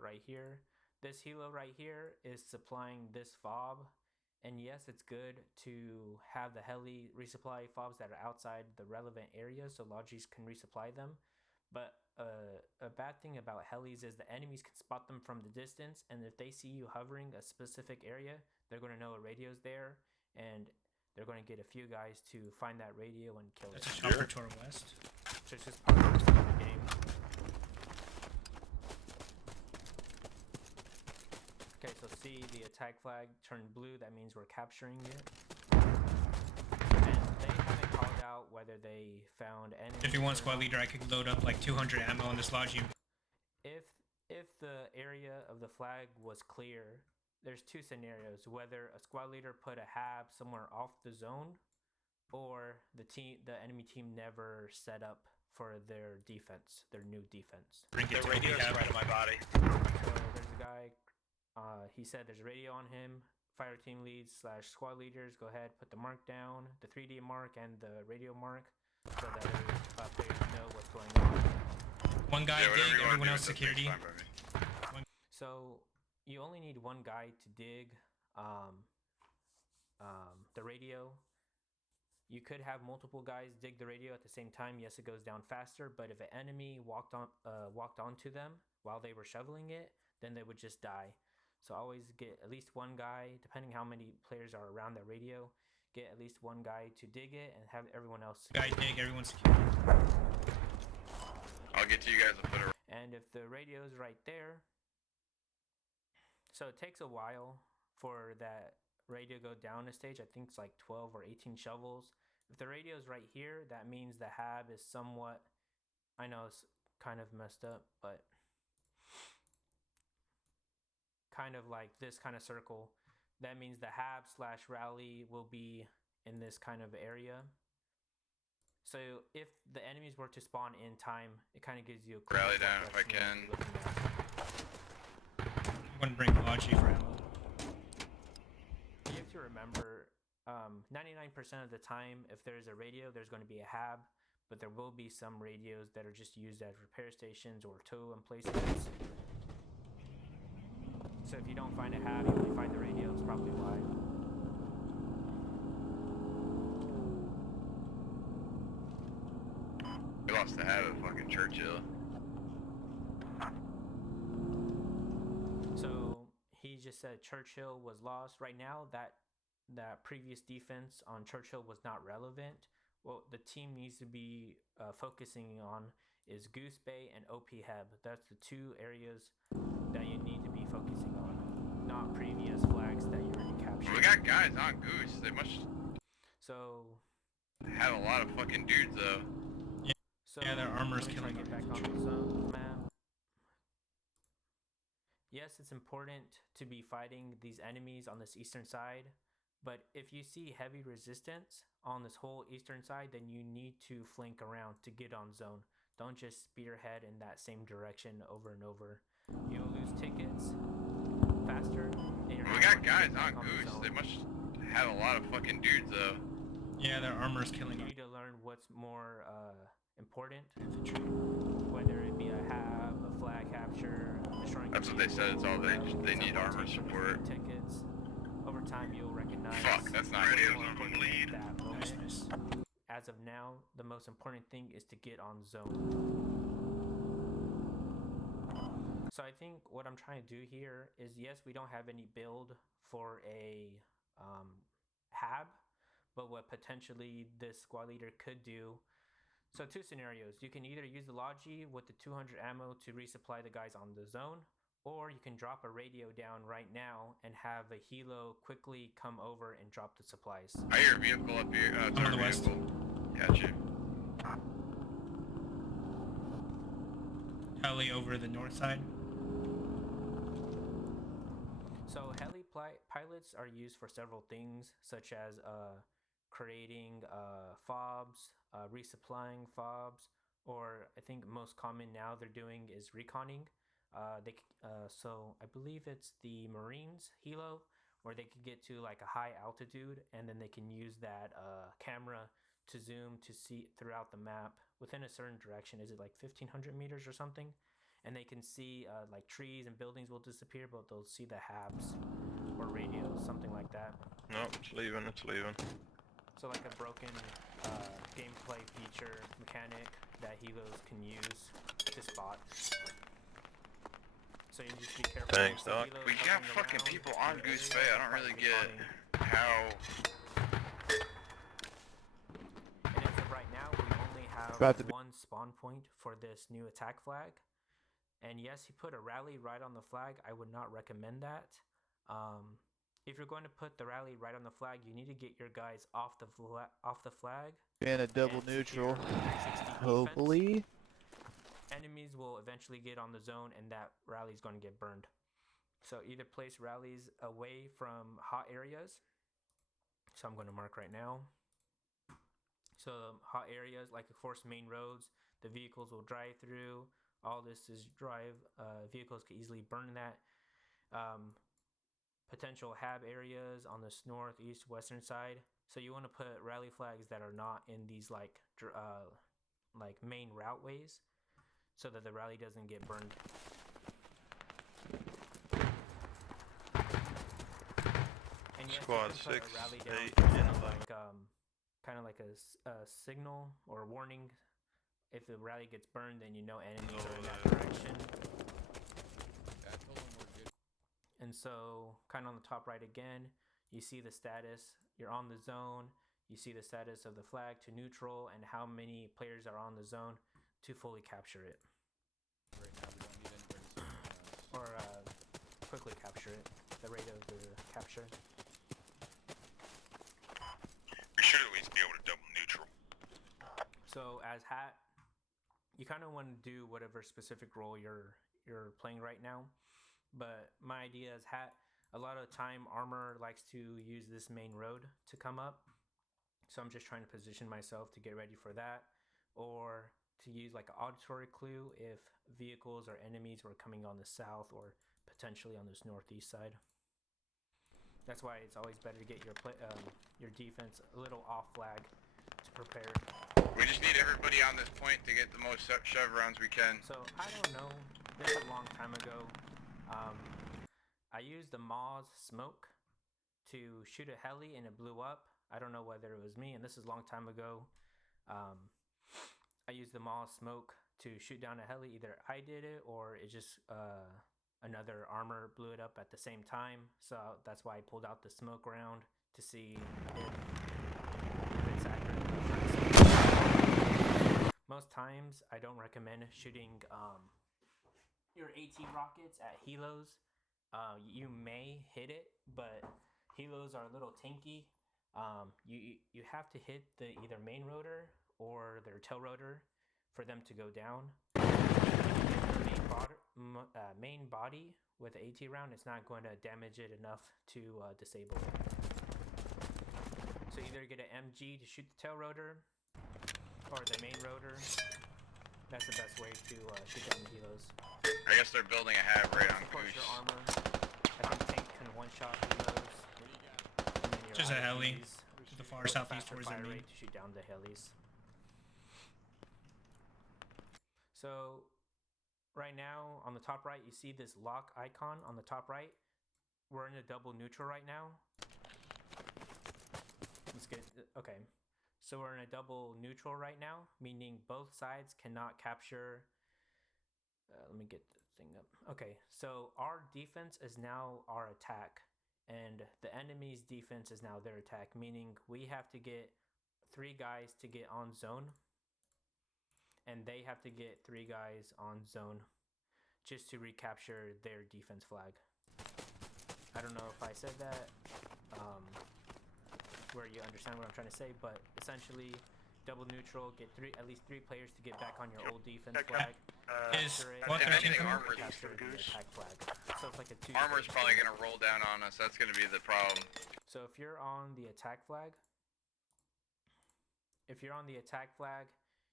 right here. This helo right here is supplying this fob, and yes, it's good to have the heli resupply fobs that are outside the relevant areas so Logis can resupply them. But a bad thing about helis is the enemies can spot them from the distance, and if they see you hovering a specific area, they're going to know a radio's there, and they're going to get a few guys to find that radio and kill it. That's a chopper to our west. So it's just part of the game. Okay, so see the attack flag turned blue, that means we're capturing it. And they haven't called out whether they found enemies. If you want squad leader, I could load up like 200 ammo on this Logi. If the area of the flag was clear, there's 2 scenarios: whether a squad leader put a hab somewhere off the zone, or the enemy team never set up for their defense, their new defense. The radio's right on my body. So there's a guy. He said there's a radio on him. Fire team leads / squad leaders, go ahead, put the mark down, the 3D mark and the radio mark, so that players know what's going on. One guy dig, everyone else security. So you only need 1 guy to dig the radio. You could have multiple guys dig the radio at the same time. Yes, it goes down faster, but if an enemy walked onto them while they were shoveling it, then they would just die. So always get at least 1 guy, depending how many players are around that radio, get at least 1 guy to dig it and have everyone else secure. Guy dig, everyone secure. I'll get to you guys and put it. And if the radio's right there, so it takes a while for that radio to go down a stage. I think it's like 12 or 18 shovels. If the radio's right here, that means the hab is somewhat, I know it's kind of messed up, but kind of like this kind of circle. That means the hab / rally will be in this kind of area. So if the enemies were to spawn in time, it kind of gives you a rally down if I can. I'm going to bring Logi for ammo. You have to remember, 99% of the time, if there's a radio, there's going to be a hab, but there will be some radios that are just used as repair stations or tow emplacements. So if you don't find a hab, you only find the radio, it's probably why. We lost the hab at fucking Churchill. So he just said Churchill was lost. Right now, that previous defense on Churchill was not relevant. What the team needs to be focusing on is Goose Bay and OP Heb. That's the 2 areas that you need to be focusing on, not previous flags that you're already capturing. We got guys on Goose. They must have a lot of fucking dudes though. So yeah, their armor's killing get back on the zone map. Yes, it's important to be fighting these enemies on this eastern side, but if you see heavy resistance on this whole eastern side, then you need to flank around to get on zone. Don't just spearhead in that same direction over and over. You'll lose tickets faster. We got guys on Goose. They must have a lot of fucking dudes though. Yeah, their armor's killing You need to learn what's more important. Whether it be a hab, a flag capture, destroying. That's what they said. It's all they need armor support. Tickets. Over time, you'll recognize. Fuck, that's not Radio's on the lead. That moment. Nice. as of now, the most important thing is to get on zone. So I think what I'm trying to do here is, yes, we don't have any build for a hab, but what potentially this squad leader could do. So two scenarios. You can either use the Logi with the 200 ammo to resupply the guys on the zone, or you can drop a radio down right now and have a helo quickly come over and drop the supplies. I hear a vehicle up here. It's On our the west. vehicle. Gotcha. Heli over the north side. So heli pilots are used for several things, such as creating fobs, resupplying fobs, or I think most common now they're doing is reconning. So I believe it's the Marines helo, where they can get to like a high altitude, and then they can use that camera to zoom to see throughout the map within a certain direction. Is it like 1,500 meters or something? And they can see like trees and buildings will disappear, but they'll see the habs or radios, something like that. No, it's leaving, it's leaving. So like a broken gameplay feature mechanic that helos can use to spot. So you just be careful. Thanks, The Doc. helos We got hovering fucking around people your on Goose area, Bay. I don't really probably get reconning. how. And as of right now, we only have About to be- one spawn point for this new attack flag. And yes, he put a rally right on the flag. I would not recommend that. If you're going to put the rally right on the flag, you need to get your guys off the flag. And a double and secure neutral. the 360 defense. Hopefully. Enemies will eventually get on the zone, and that rally is going to get burned. So either place rallies away from hot areas. So I'm going to mark right now. So hot areas, like of course main roads, the vehicles will drive through. All this is drive. Vehicles could easily burn that. Potential hab areas on this north, east, western side. So you want to put rally flags that are not in these like main routeways, so that the rally doesn't get burned. And yes, Squad you can put 6, a rally down 8, for and example, 11. like kind of like a signal or warning. If the rally gets burned, then you know enemies are in that direction. Yeah, I told them we're good. And so, kind of on the top right again, you see the status. You're on the zone. You see the status of the flag to neutral and how many players are on the zone to fully capture it. Right now, we don't need anybody to Or quickly capture it. The rate of the capture. We should at least be able to double neutral. So as Hat, you kind of want to do whatever specific role you're playing right now. But my idea is Hat, a lot of the time Armour likes to use this main road to come up. So I'm just trying to position myself to get ready for that. Or to use like an auditory clue if vehicles or enemies were coming on the south or potentially on this northeast side. That's why it's always better to get your defense a little off flag to prepare. We just need everybody on this point to get the most chevrons we can. So I don't know. This is a long time ago. I used the Moz smoke to shoot a heli and it blew up. I don't know whether it was me, and this is a long time ago. I used the Moz smoke to shoot down a heli. Either I did it or it just another Armour blew it up at the same time. So that's why I pulled out the smoke round to see if it's accurate. Most times I don't recommend shooting your AT rockets at helos. You may hit it, but helos are a little tanky. You have to hit the either main rotor or their tail rotor for them to go down. Main body with AT round, it's not going to damage it enough to disable it. So either get an MG to shoot the tail rotor or the main rotor. That's the best way to shoot down the helos. I guess they're building a hab right on Of course, Goose. your armor. I think tank can one-shot helos. And then your Just a heli IEDs to the far with southeast faster towards fire enemy. rate to shoot down the helis. So right now on the top right, you see this lock icon on the top right. We're in a double neutral right now. Let's get okay. So we're in a double neutral right now, meaning both sides cannot capture. Let me get the thing up. Okay, so our defense is now our attack, and the enemy's defense is now their attack, meaning we have to get 3 guys to get on zone, and they have to get 3 guys on zone just to recapture their defense flag. I don't know if I said that, where you understand what I'm trying to say, but essentially, double neutral, get at least 3 players to get back on your old defense flag. Is what if they're anything, thinking? Armour's Capture the attack flag. So it's like a 2. Armour's probably gonna roll down on us. That's gonna be the problem. So if you're on the attack flag,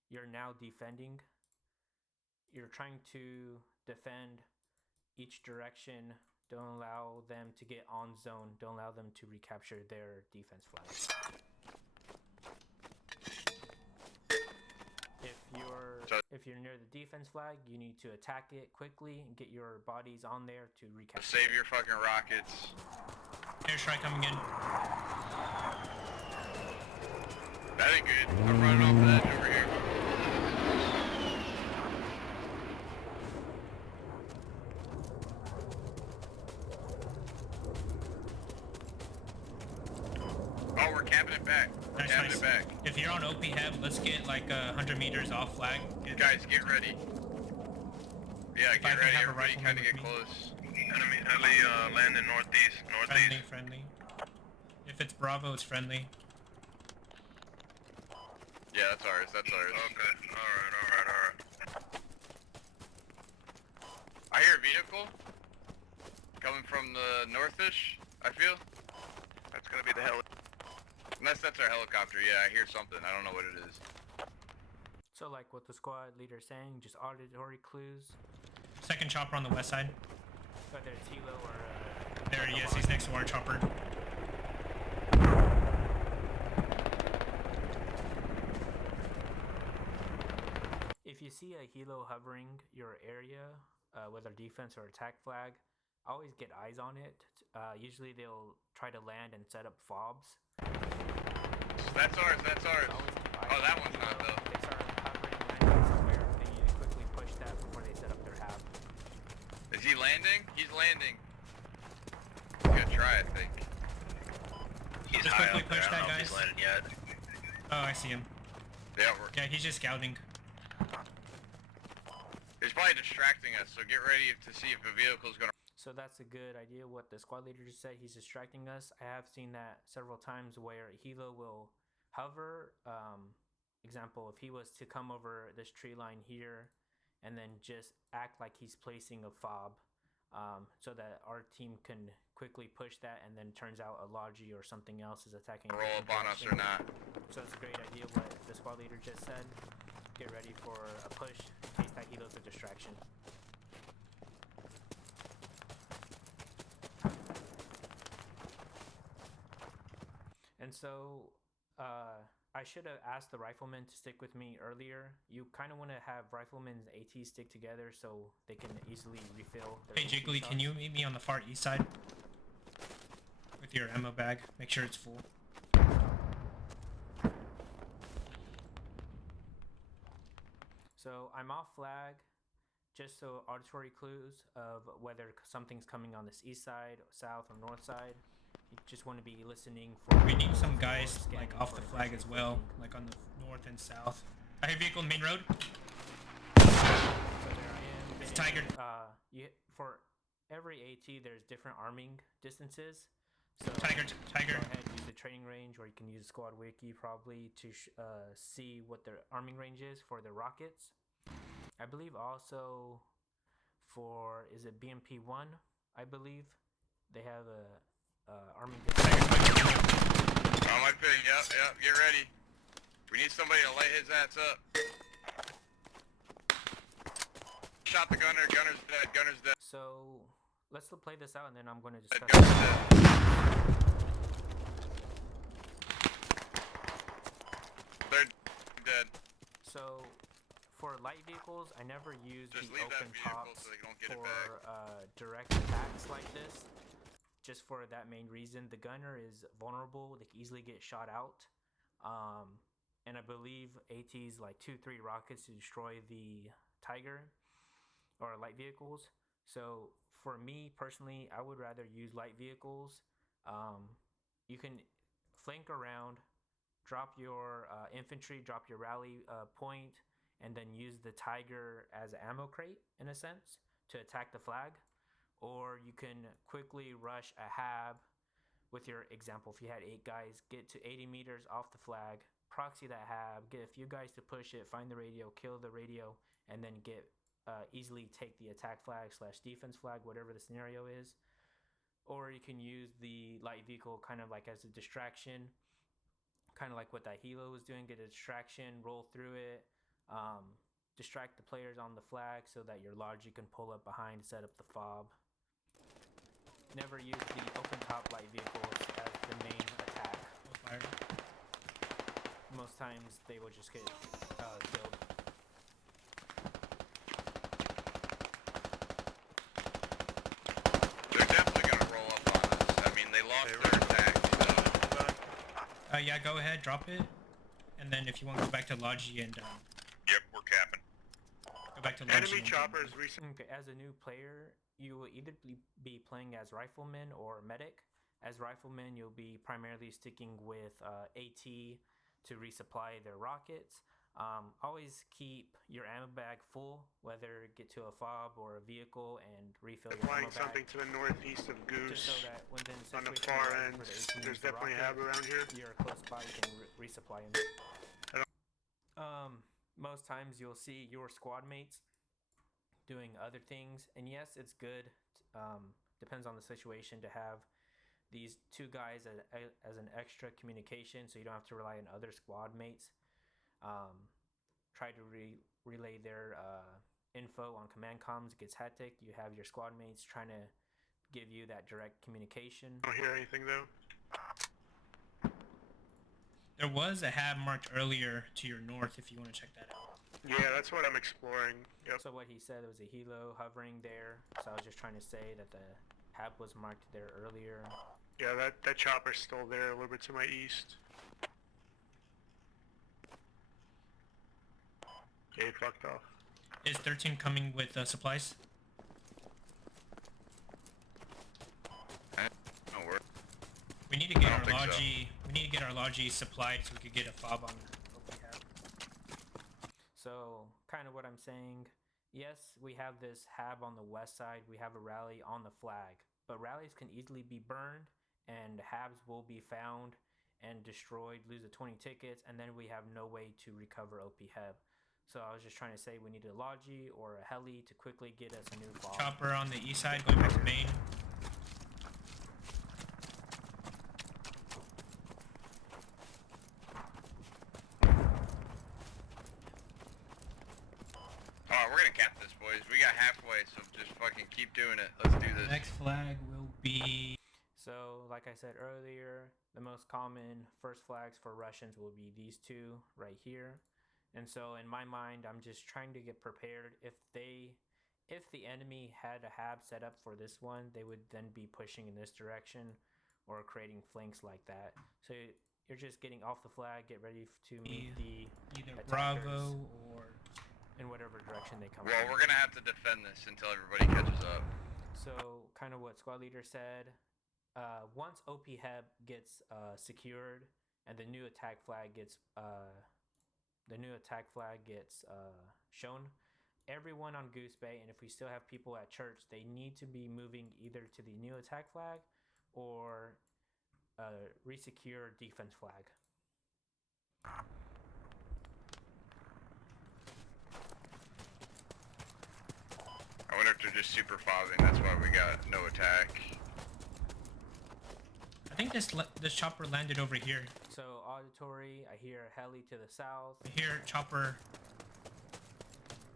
you're now defending. You're trying to defend each direction. Don't allow them to get on zone. Don't allow them to recapture their defense flag. If you're near the defense flag, you need to attack it quickly and get your bodies on there to recapture. Save your fucking rockets. Airstrike coming in. That ain't good. I'm running off the edge over here. Oh, we're capping it back. We're capping it back. If you're on OP Heb, let's get like 100 meters off flag. Guys, get ready. Yeah, If I get can ready. have a Everybody rifleman kind of with get me. close. Enemy heli landing northeast. Friendly. If it's Bravo, it's friendly. Yeah, that's ours. That's ours. Okay. Alright. I hear a vehicle coming from the northish, I feel. That's gonna be the heli. Unless that's our helicopter. Yeah, I hear something. I don't know what it is. So like what the squad leader is saying, just auditory clues. Second chopper on the west side. Whether it's Hilo or... There he is. He's next to our chopper. If you see a helo hovering your area, whether defense or attack flag, always get eyes on it. Usually they'll try to land and set up fobs. That's ours. That's ours. Always keep eyes Oh, on that the one's helo. not though. If they start hovering landing somewhere, they need to quickly push that before they set up their hab. Is he landing? He's landing. He's gonna try, I think. He's Just high quickly up there. push I don't that, know if he's guys. landed yet. Oh, I see him. Yeah, we're... Yeah, he's just scouting. He's probably distracting us, so get ready to see if a vehicle's gonna... So that's a good idea what the squad leader just said. He's distracting us. I have seen that several times where helo will hover. Example, if he was to come over this tree line here and then just act like he's placing a fob, so that our team can quickly push that, and then turns out a Logi or something else is attacking. a roll up different on us direction. or not. So it's a great idea what the squad leader just said. Get ready for a push in case that helo's a distraction. And so, I should have asked the riflemen to stick with me earlier. You kind of want to have riflemen's AT stick together so they can easily refill their Hey, AT Jiggly, shots. can you meet me on the far east side? With your ammo bag. Make sure it's full. So I'm off flag, just so auditory clues of whether something's coming on this east side, south, or north side. You just want to be listening for... We need some guys scanning like off for the flag as information well, clicking. like on the north and south. I have vehicle on the main road. So there I am. It's Tiger. For every AT, there's different arming distances. So Tiger. Go ahead, use the training range, or you can use Squad Wiki probably to see what their arming range is for their rockets. I believe also for, is it BMP-1? I believe they have a arming distance. On my ping, yep, get ready. We need somebody to light his ass up. Shot the gunner, gunner's dead. So let's play this out, and then I'm going to Dead, discuss. gunner's dead. They're dead. So for light vehicles, I never use Just the leave that open vehicle tops so they don't get it for back. direct attacks like this. Just for that main reason, the gunner is vulnerable. They can easily get shot out. and I believe AT's like 2-3 rockets to destroy the Tiger or light vehicles. So for me personally, I would rather use light vehicles. You can flank around, drop your infantry, drop your rally point, and then use the Tiger as an ammo crate in a sense to attack the flag. Or you can quickly rush a hab with your example. If you had 8 guys, get to 80 meters off the flag, proxy that hab, get a few guys to push it, find the radio, kill the radio, and then get easily take the attack flag / defense flag, whatever the scenario is. Or you can use the light vehicle kind of like as a distraction, kind of like what that helo was doing. Get a distraction, roll through it, distract the players on the flag so that your logic can pull up behind, set up the fob. Never use the open top light vehicles as the main attack. Fire. Most times they will just get killed. They're definitely gonna roll up on us. I mean, they lost their attack. Yeah, go ahead, drop it. And then if you want to go back to Logi and Yep, we're capping. go back to Logi. Enemy and, choppers recent. Okay, as a new player, you will either be playing as rifleman or medic. As rifleman, you'll be primarily sticking with AT to resupply their rockets. Always keep your ammo bag full, whether get to a fob or a vehicle, and refill your ammo bag. Something to the northeast of Goose. Just so that when the On the situation far arises end, where the AT there's needs the definitely a rocket, hab around here. You're close by, you can resupply them. Most times you'll see your squad mates doing other things, and yes, it's good. Depends on the situation to have these 2 guys as an extra communication, so you don't have to rely on other squad mates. Try to relay their info on command comms. It gets hectic. You have your squad mates trying to give you that direct communication. Don't hear anything though. There was a hab marked earlier to your north if you want to check that out. Yeah, that's what I'm exploring. Yep. So what he said was a helo hovering there. So I was just trying to say that the hab was marked there earlier. Yeah, that chopper's still there a little bit to my east. Yeah, he fucked off. Is 13 coming with supplies? Don't worry. We need to get I our don't think so. Logi. We need to get our Logi supplied so we could get a fob on what we have. So kind of what I'm saying, yes, we have this hab on the west side. We have a rally on the flag, but rallies can easily be burned and habs will be found and destroyed, lose the 20 tickets, and then we have no way to recover OP heb. So I was just trying to say we need a Logi or a heli to quickly get us a new fob. Chopper on the east side going back to main. Alright, we're gonna cap this, boys. We got halfway, so just fucking keep doing it. Let's do this. Next flag will be... So like I said earlier, the most common first flags for Russians will be these 2 right here. And so in my mind, I'm just trying to get prepared. If the enemy had a hab set up for this one, they would then be pushing in this direction or creating flanks like that. So you're just getting off the flag, get ready to meet the either attackers Bravo or... in whatever direction they come Well, from. we're gonna have to defend this until everybody catches up. So kind of what squad leader said, once OP heb gets secured and the new attack flag gets shown, everyone on Goose Bay, and if we still have people at church, they need to be moving either to the new attack flag or resecure defense flag. I wonder if they're just super fobbing, that's why we got no attack. I think this chopper landed over here. So auditory, I hear a heli to the south. Here, chopper.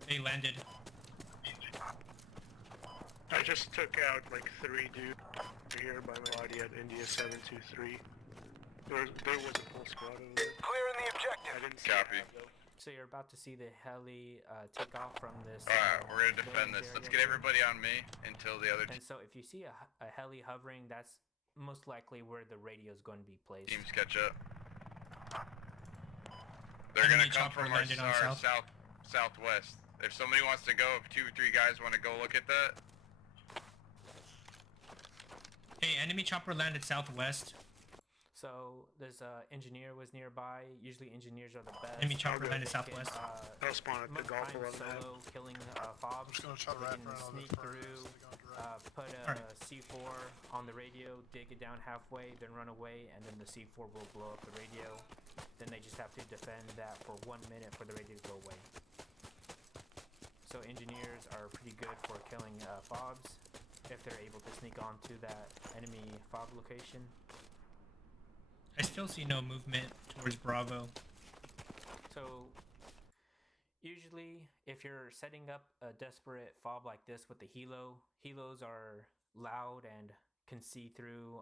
They landed. I just took out like 3 dudes here by my body at India 723. There was a full squad over there. Clearing the objective. I didn't see Copy. that, though. So you're about to see the heli take off from this. Alright, we're gonna defend building this. Let's area. get everybody on me until the other And so if you see a heli hovering, that's most likely where the radio is going to be placed. teams catch up. They're Enemy gonna come chopper from our landed on south. southwest. If somebody wants to go, if 2 or 3 guys want to go look at that. Hey, enemy chopper landed southwest. So this engineer was nearby. Usually engineers are the best. Enemy chopper They landed can, southwest. They'll spawn at the most golf times on that. solo killing fobs. just gonna try to They wrap can around sneak this through, put a Alright. C4 on the radio, dig it down halfway, then run away, and then the C4 will blow up the radio. Then they just have to defend that for 1 minute for the radio to go away. So engineers are pretty good for killing fobs if they're able to sneak onto that enemy fob location. I still see no movement towards Bravo. So usually if you're setting up a desperate fob like this with the helos are loud and can see through,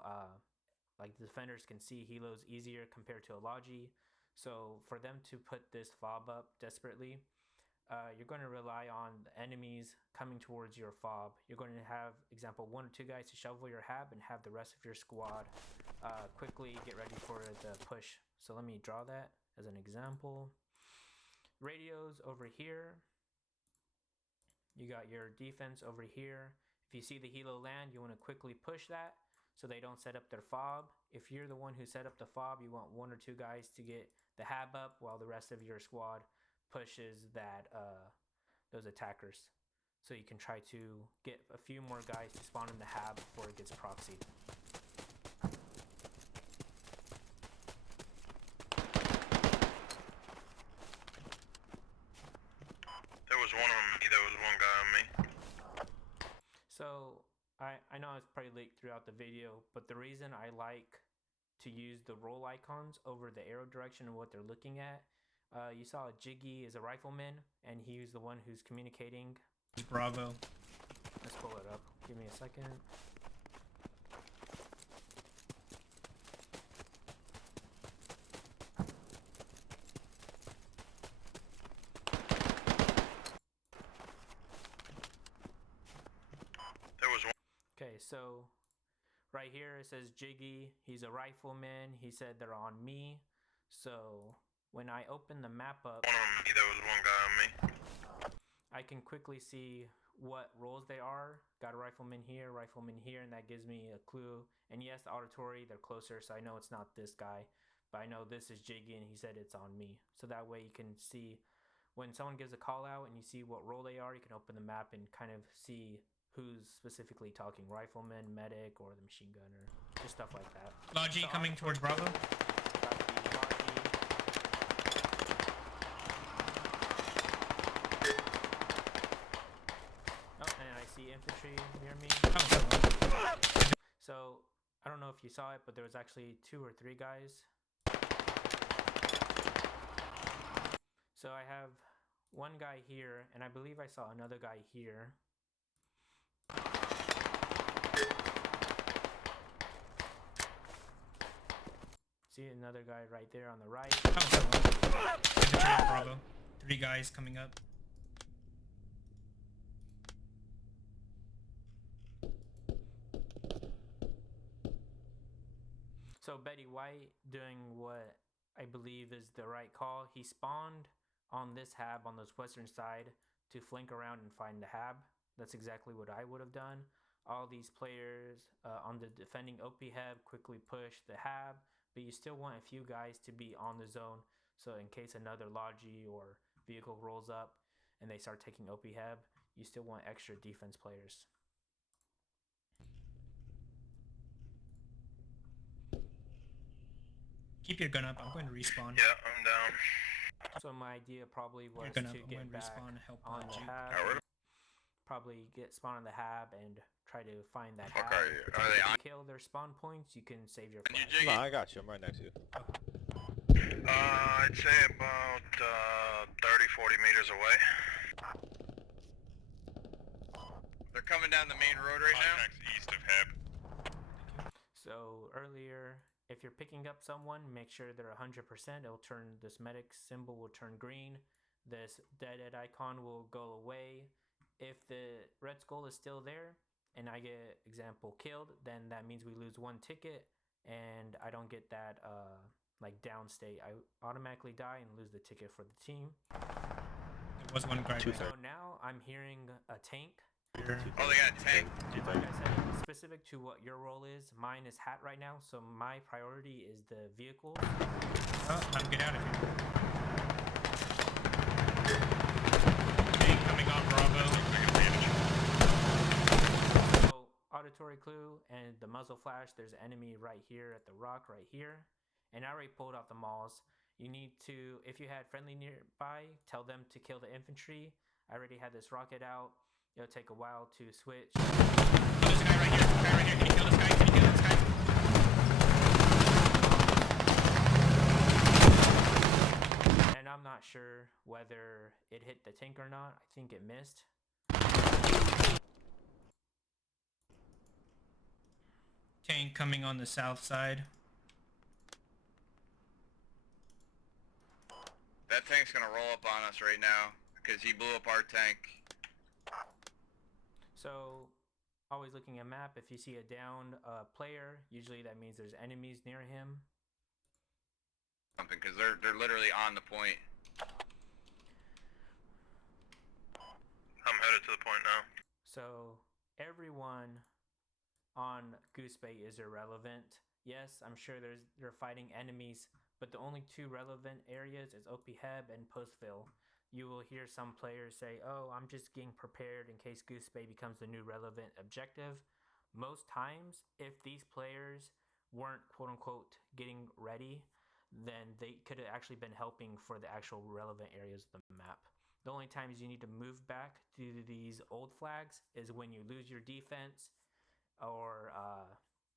like the defenders can see helos easier compared to a logi. So for them to put this fob up desperately, you're going to rely on the enemies coming towards your fob. You're going to have, example, 1 or 2 guys to shovel your hab and have the rest of your squad quickly get ready for the push. So let me draw that as an example. Radios over here. You got your defense over here. If you see the helo land, you want to quickly push that so they don't set up their fob. If you're the one who set up the fob, you want 1 or 2 guys to get the hab up while the rest of your squad pushes that those attackers. So you can try to get a few more guys to spawn in the hab before it gets proxied. There was one on me. There was one guy on me. So I know it's probably leaked throughout the video, but the reason I like to use the roll icons over the arrow direction and what they're looking at, you saw Jiggy is a rifleman, and he was the one who's communicating. Bravo. Let's pull it up. Give me a second. There was one. Okay, so right here it says Jiggy. He's a rifleman. He said they're on me. So when I open the map up, One on me. There was one guy on me. I can quickly see what roles they are. Got a rifleman here, and that gives me a clue. And yes, the auditory, they're closer, so I know it's not this guy. But I know this is Jiggy, and he said it's on me. So that way you can see when someone gives a call out and you see what role they are, you can open the map and kind of see who's specifically talking, rifleman, medic, or the machine gunner, just stuff like that. Logi So coming towards Bravo. got the Logi. Oh, and I see infantry near me. Oh, So I don't know if you saw it, but there was actually 2 or 3 guys. So I have one guy here, and I believe I saw another guy here. See another guy right there on the right. infantry at Bravo. 3 guys coming up. So Betty White doing what I believe is the right call. He spawned on this hab on this western side to flank around and find the hab. That's exactly what I would have done. All these players on the defending OP hab quickly push the hab, but you still want a few guys to be on the zone. So in case another logi or vehicle rolls up and they start taking OP hab, you still want extra defense players. Keep your gun up. I'm going to respawn. Yeah, I'm down. So my idea probably was Your gun to up. I'm get going to back respawn. Help on out the you. hab. Alright. Probably get spawn on the hab and try to find that Fuck hab. are you? Are they If on? you kill their spawn points, you can save your Can you flag. jig No, it? I got you. I'm right next to you. I'd say about 30, 40 meters away. They're coming down the main road right now. East of Heb. So earlier, if you're picking up someone, make sure they're 100%. It'll turn, this medic symbol will turn green. This dead icon will go away. If the red skull is still there and I get, example, killed, then that means we lose 1 ticket and I don't get that like down state, I automatically die and lose the ticket for the team. There was one guy right So now I'm hearing a tank. here. Oh, they got a tank. Like I said, specific to what your role is, mine is hat right now, so my priority is the vehicles. Oh, time to get out of here. Tank coming on Bravo. So, auditory clue and the muzzle flash, there's an enemy right here at the rock right here. And I already pulled out the mauls. You need to, if you had friendly nearby, tell them to kill the infantry. I already had this rocket out. It'll take a while to switch. Oh, there's a guy right here. Can you kill this guy? Can you kill this guy? And I'm not sure whether it hit the tank or not. I think it missed. Tank coming on the south side. That tank's gonna roll up on us right now because he blew up our tank. So, always looking at map. If you see a downed player, usually that means there's enemies near him. Something because they're literally on the point. I'm headed to the point now. So, everyone on Goose Bay is irrelevant. Yes, I'm sure they're fighting enemies, but the only two relevant areas is OP Heb and Postville. You will hear some players say, oh, I'm just getting prepared in case Goose Bay becomes the new relevant objective. Most times, if these players weren't quote-unquote getting ready, then they could have actually been helping for the actual relevant areas of the map. The only times you need to move back to these old flags is when you lose your defense or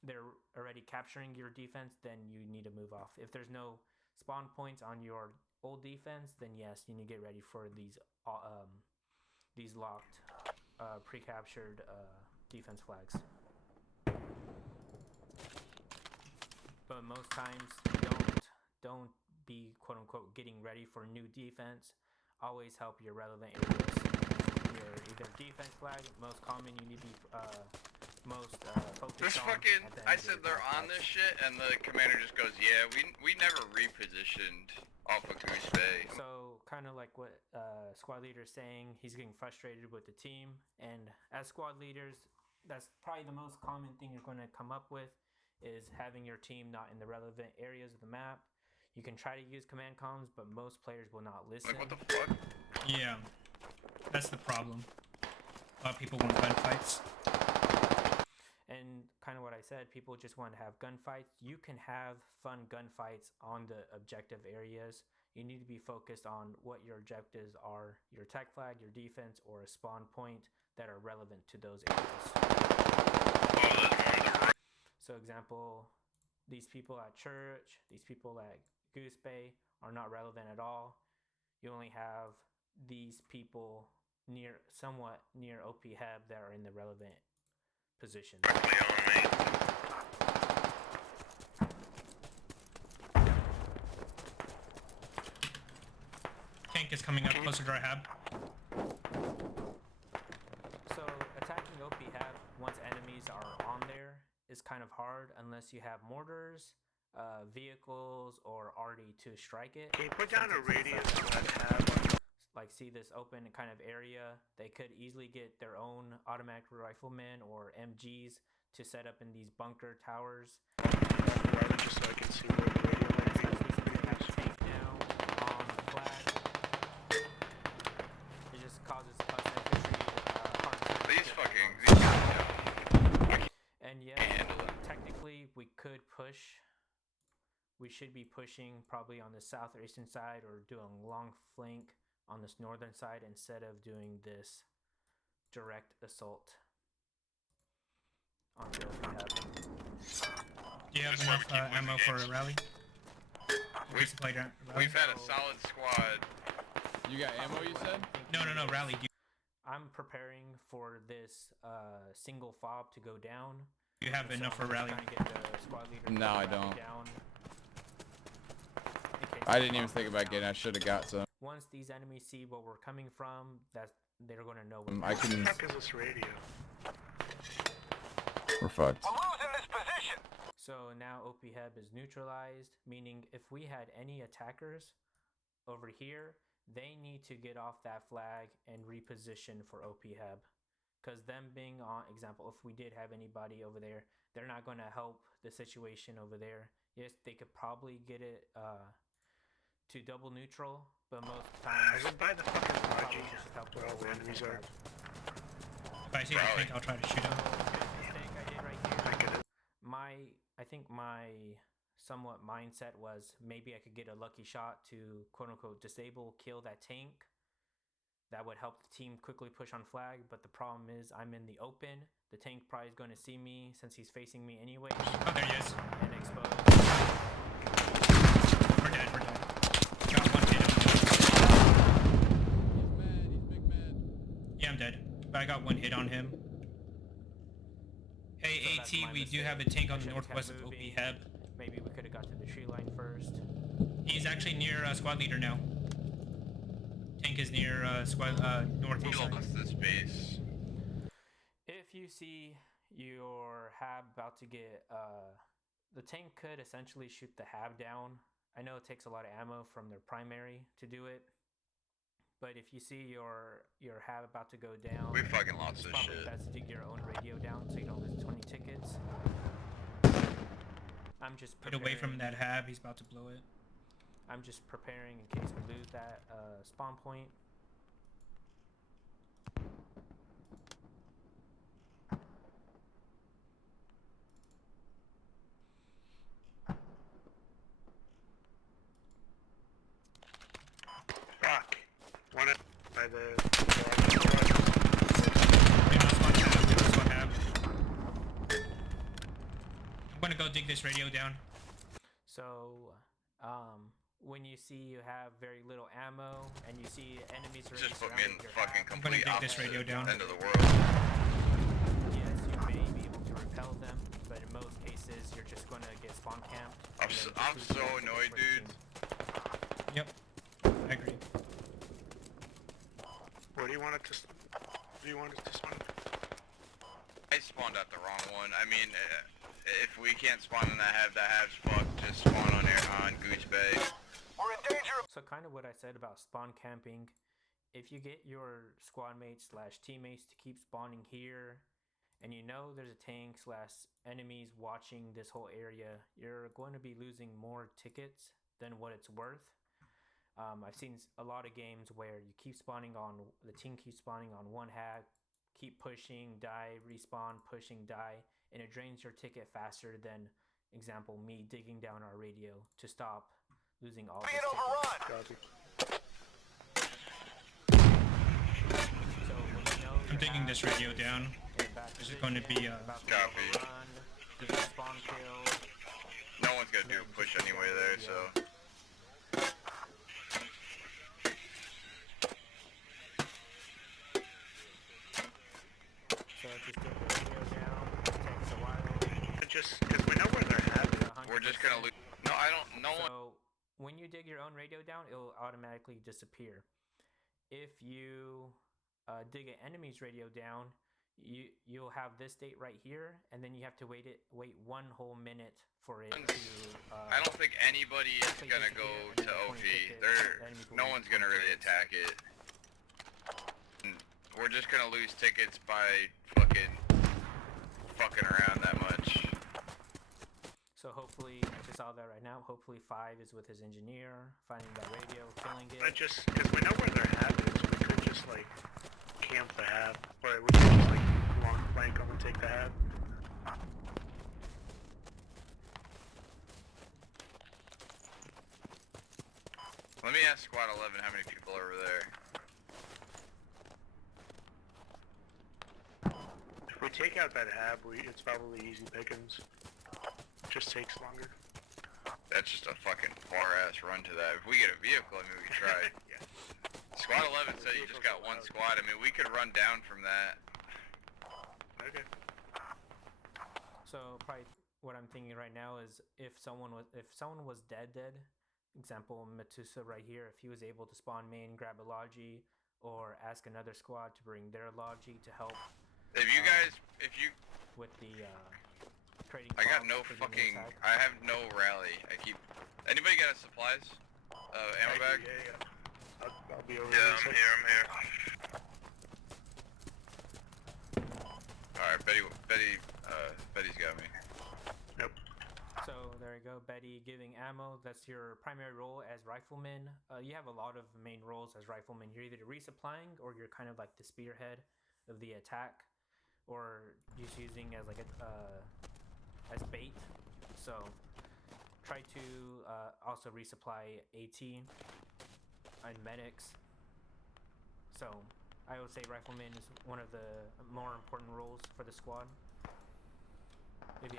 they're already capturing your defense, then you need to move off. If there's no spawn points on your old defense, then yes, you need to get ready for these locked, pre-captured defense flags. But most times, don't be quote unquote getting ready for new defense. Always help your relevant areas. Your either defense flag, most common you need to be focused This on. fucking, at the end I of said your they're on flags. this shit, and the commander just goes, yeah, we never repositioned off of Goose Bay. So kind of like what squad leader is saying, he's getting frustrated with the team, and as squad leaders, that's probably the most common thing you're going to come up with is having your team not in the relevant areas of the map. You can try to use command comms, but most players will not listen. Like, what the fuck? Yeah, that's the problem. A lot of people want gunfights. And kind of what I said, people just want to have gunfights. You can have fun gunfights on the objective areas. You need to be focused on what your objectives are, your attack flag, your defense, or a spawn point that are relevant to those areas. So example, these people at church, these people at Goose Bay are not relevant at all. You only have these people somewhat near OP Heb that are in the relevant positions. Tank is coming up closer to our hab. So attacking OP Heb once enemies are on there is kind of hard unless you have mortars, vehicles, or already to strike it. Can you put down a radius on that tab? Like see this open kind of area, they could easily get their own automatic riflemen or MGs to set up in these bunker towers. Just so I can see where the radio might be. Especially since they have a tank now on the flag. It just causes us infantry hard time. These guys, And yes, technically we could push. We should be pushing probably on the south or eastern side or doing a long flank on this northern side instead of doing this direct assault on the open hub. Do you have enough ammo for a rally? We've had a solid squad. You got ammo, you said? No, rally. I'm preparing for this single fob to go down. Do you have enough for rally? Trying to get the squad leader No, I to rally don't. down in case I the didn't even fob think goes about down. getting. I should have got some. Once these enemies see where we're coming from, that they're going to know what I can. What the fuck is this radio? We're fucked. So now OP-HEB is neutralized, meaning if we had any attackers over here, they need to get off that flag and reposition for OP-HEB. Because them being on, example, if we did have anybody over there, they're not going to help the situation over there. Yes, they could probably get it to double neutral, but most times... I went by the fucking Raji just help where all the enemies are. If I see the tank, I'll try to shoot him. Mistake I did right here. I get it. I think my somewhat mindset was maybe I could get a lucky shot to quote unquote disable, kill that tank. That would help the team quickly push on flag, but the problem is I'm in the open. The tank probably is going to see me since he's facing me anyway. Oh, there he is. And expose. We're dead, we're dead. Got one hit on him. He's big mad. Yeah, I'm dead. But I got one hit on him. Hey, So that's AT, my we do mistake. have a tank on I the should've kept northwest of moving. OP-HEB. Maybe we could have got to the tree line first. He's actually near squad leader now. Tank is near northeast We side. lost this base. If you see your HAB about to get, the tank could essentially shoot the HAB down. I know it takes a lot of ammo from their primary to do it, but if you see your HAB about to go down, We fucking lost it's this probably shit. best to dig your own radio down so you don't lose 20 tickets. I'm just Get away from preparing- that hab, he's about to blow it. I'm just preparing in case we lose that spawn point. Fuck. One it by the... Yeah, that's one hab, that's one hab. I'm gonna go dig this radio down. So, when you see you have very little ammo and you see enemies already Just put me in surrounding your fucking HAB, I'm gonna complete dig this opposite radio down. end of the world. yes, you may be able to repel them, but in most cases, you're just going to get spawn camped. I'm and so, then I'm just so lose the annoyed, for the dude. team. Yep, I agree. Where do you want it to... Do you want it to spawn? I spawned at the wrong one. I mean, if we can't spawn in that hab's fucked. Just spawn on Goose Bay. So kind of what I said about spawn camping, if you get your squad mates / teammates to keep spawning here, and you know there's a tank / enemies watching this whole area, you're going to be losing more tickets than what it's worth. I've seen a lot of games where you keep spawning on, the team keeps spawning on one hab, keep pushing, die, respawn, pushing, die, and it drains your ticket faster than, example, me digging down our radio to stop losing all this tickets. So when you know I'm your digging hab this radio is down. in bad This is going to position, be, about to Copy. overrun, get a spawn kill. No one's gonna do a push anyway there, so. So just dig the radio down. It takes a while. Just... Because we know where they're having. We're just gonna lose. No, I don't. No one. So when you dig your own radio down, it'll automatically disappear. If you dig an enemy's radio down, you'll have this date right here, and then you have to wait 1 whole minute for it to. I don't think anybody is so gonna just go here, and to then 20 OP. tickets, They're enemies will no lose one's gonna 20 really tickets. attack it. We're just gonna lose tickets by fucking around that much. So hopefully, I just saw that right now. Hopefully, 5 is with his engineer, finding that radio, killing it. I just... Because we know where their hab is, we could just, like, camp the hab. Or we could just, like, long flank them and take the hab. Let me ask Squad 11 how many people are over there. If we take out that hab, it's probably easy pickings. Just takes longer. That's just a fucking far-ass run to that. If we get a vehicle, I mean, we could try. Yeah. Squad 11 said you just got one squad. I mean, we could run down from that. Okay. So probably what I'm thinking right now is if someone was dead, example Metusa right here, if he was able to spawn main, grab a logi, or ask another squad to bring their logi to help If you guys, if you, with the trading. I got fobs no for the fucking. attack. I have no rally. I keep. Anybody got supplies? Ammo bag? Yeah. I'll be over Yeah, there. I'm here, I'm here. Alright, Betty's got me. So there you go, Betty giving ammo. That's your primary role as rifleman. You have a lot of main roles as rifleman. You're either resupplying or you're kind of like the spearhead of the attack, or just using as like as bait. So try to also resupply AT and medics. So I would say rifleman is one of the more important roles for the squad.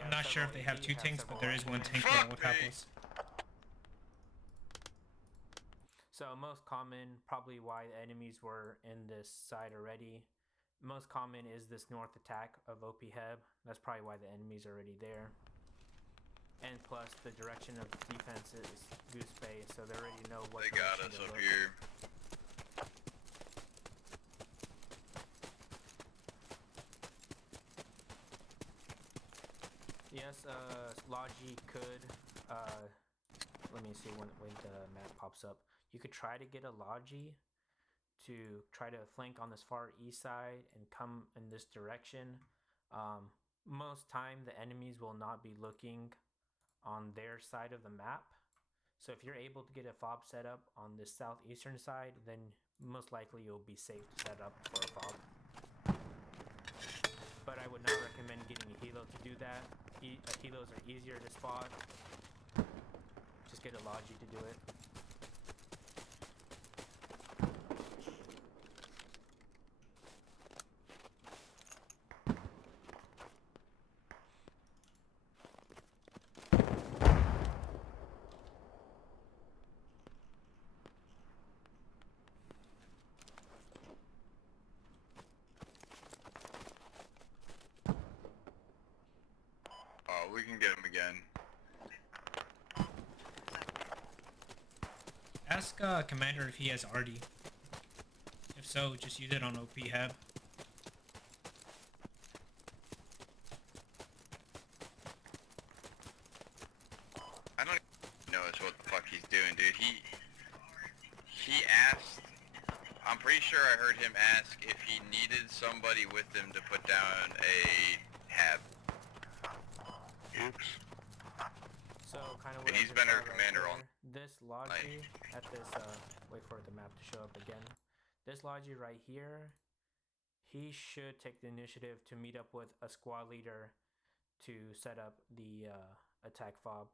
I'm not sure if they have two tanks, but there is one tank that will help us. So most common, probably why the enemies were in this side already. Most common is this north attack of OP Heb. That's probably why the enemies are already there. And plus the direction of the defense is Goose Bay, so they already know what They got us up here. Yes, Logi could, let me see when the map pops up. You could try to get a Logi to try to flank on this far east side and come in this direction. Most time the enemies will not be looking on their side of the map. So if you're able to get a fob set up on the southeastern side, then most likely you'll be safe to set up for a fob. But I would not recommend getting a helo to do that. Helos are easier to spot. Just get a Logi to do it. Oh, we can get him again. Ask Commander if he has RD. If so, just use it on OP Heb. I don't even know what the fuck he's doing, dude. He asked. I'm pretty sure I heard him ask if he needed somebody with him to put down a Heb. Oops. So kind of. And he's been our commander on. This Logi at this. Wait for the map to show up again. This Logi right here. He should take the initiative to meet up with a squad leader to set up the attack fob.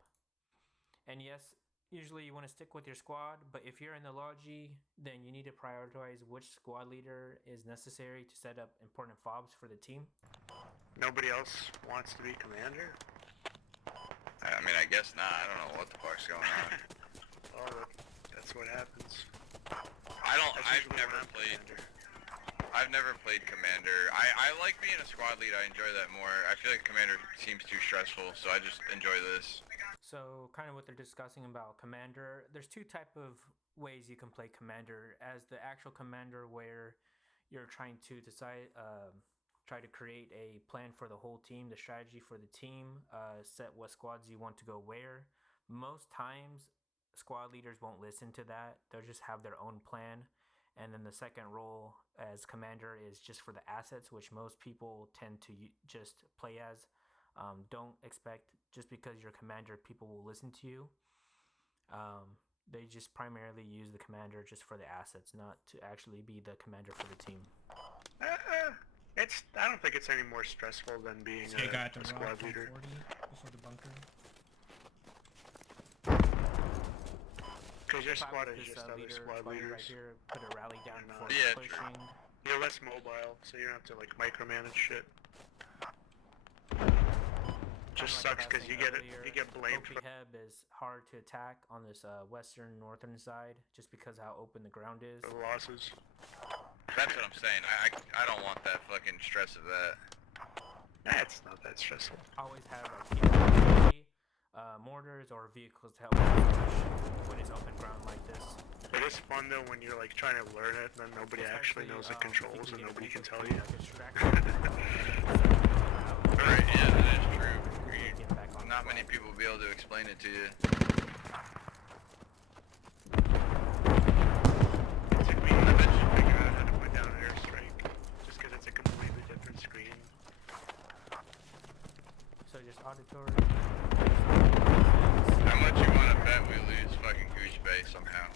And yes, usually you want to stick with your squad, but if you're in the Logi, then you need to prioritize which squad leader is necessary to set up important fobs for the team. Nobody else wants to be commander? I mean, I guess not. I don't know what the fuck's going on. Oh, that's what happens. I've never played Commander. I like being a squad lead. I enjoy that more. I feel like Commander seems too stressful, so I just enjoy this. So kind of what they're discussing about Commander, there's two type of ways you can play Commander. As the actual Commander, where you're trying to decide, try to create a plan for the whole team, the strategy for the team, set what squads you want to go where. Most times, squad leaders won't listen to that. They'll just have their own plan. And then the second role as commander is just for the assets, which most people tend to just play as. Don't expect just because you're commander, people will listen to you. They just primarily use the commander just for the assets, not to actually be the commander for the team. I don't think it's any more stressful than being So you got the a squad rock leader. 40 before the bunker. Because your If I squad was is this, just other squad right leaders. here, put a rally down for Yeah, pushing. You're less mobile, so you don't have to like micromanage shit. Just Kinda like sucks I was because you saying get earlier, you get blamed OP for. Heb is hard to attack on this western northern side just because how open the ground is. The losses. That's what I'm saying. I don't want that fucking stress of that. That's not that stressful. Always have like mortars or vehicles to help push when it's open ground like this. It is fun though when you're like trying to learn it and then nobody actually knows the controls and nobody can tell you. Alright, yeah, that is true. You not many people will be able to explain it to you. It took me a minute to figure out how to put down an airstrike, just because it's a completely different screen. So just auditory. How much you want to bet we lose fucking Goose Bay somehow?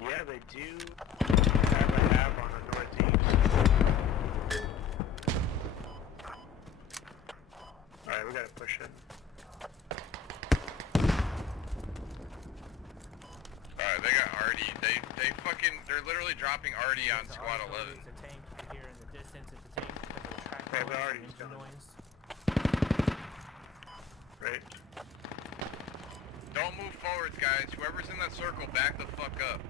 Yeah, they do have a hab on the northeast. Alright, we gotta push it. Alright, they got RD. They're literally dropping RD on squad 11. It's a tank. You hear in the distance, it's a tank because of the track Yeah, noise but already and it's engine done. noise. Right? Don't move forwards, guys. Whoever's in that circle, back the fuck up.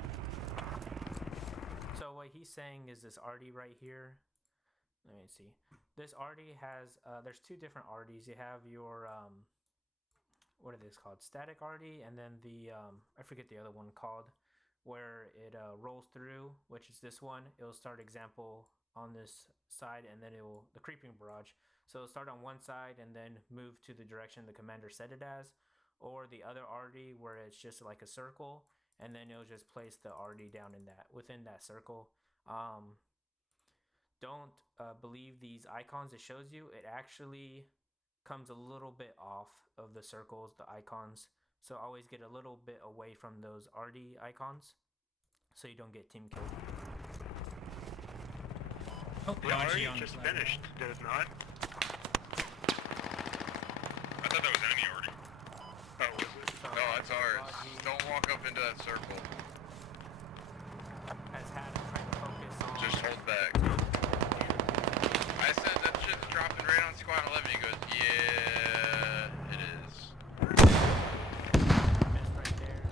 So what he's saying is this RD right here. Let me see. This RD has there's two different RDs. You have your what are these called? Static RD, and then the I forget the other one called, where it rolls through, which is this one. It'll start example on this side, and then the creeping barrage. So it'll start on one side and then move to the direction the commander set it as, or the other RD where it's just like a circle, and then it'll just place the RD down in within that circle. Don't believe these icons it shows you. It actually comes a little bit off of the circles, the icons. So always get a little bit away from those RD icons so you don't get team killed. Oh, The dodgy RE on just flag. finished, did it not? I thought that was enemy already. Oh, was it? So No, that's ours. Dodgy Don't walk up into that circle. has had it trying to focus on Just hold back. I said that shit's dropping right on squad 11. He goes, yeah, it is. missed right there.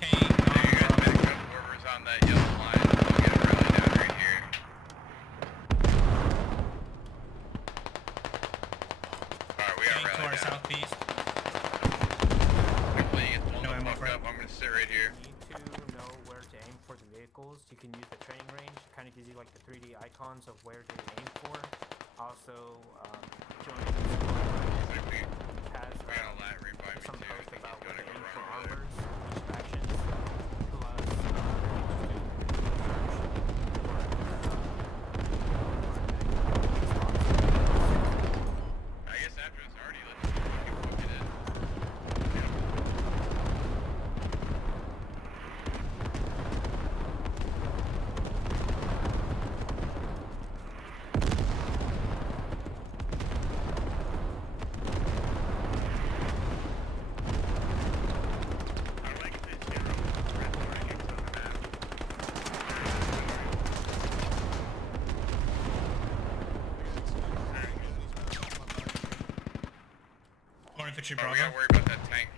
Tank There you guys on back up whoever's on that yellow line. We'll get him really down right here. Alright, we got tank to our rally down. southeast. Hopefully he gets blown No the ammo fuck for it. up. I'm gonna sit right here. You need to know where to aim for the vehicles. You can use the training range. It kind of gives you like the 3D icons of where to aim for. Also, joining the squad We has got a lat right by me some too. I posts think about he's where gonna to go aim for run over there. armors, each factions, plus I guess after it's already, let's fucking book it in. I like the zero red markings on the map. More infantry Oh, we Bravo. gotta worry about that tank.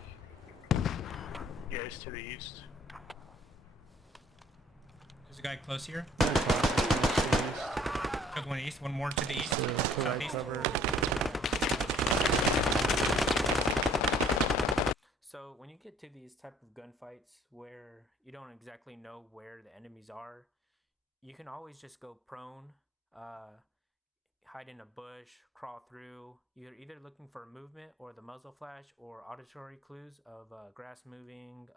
Yeah, it's to the east. There's a guy close here. Took one east, one more to the east. Southeast. So when you get to these type of gunfights where you don't exactly know where the enemies are, you can always just go prone, hide in a bush, crawl through. You're either looking for movement or the muzzle flash or auditory clues of grass moving.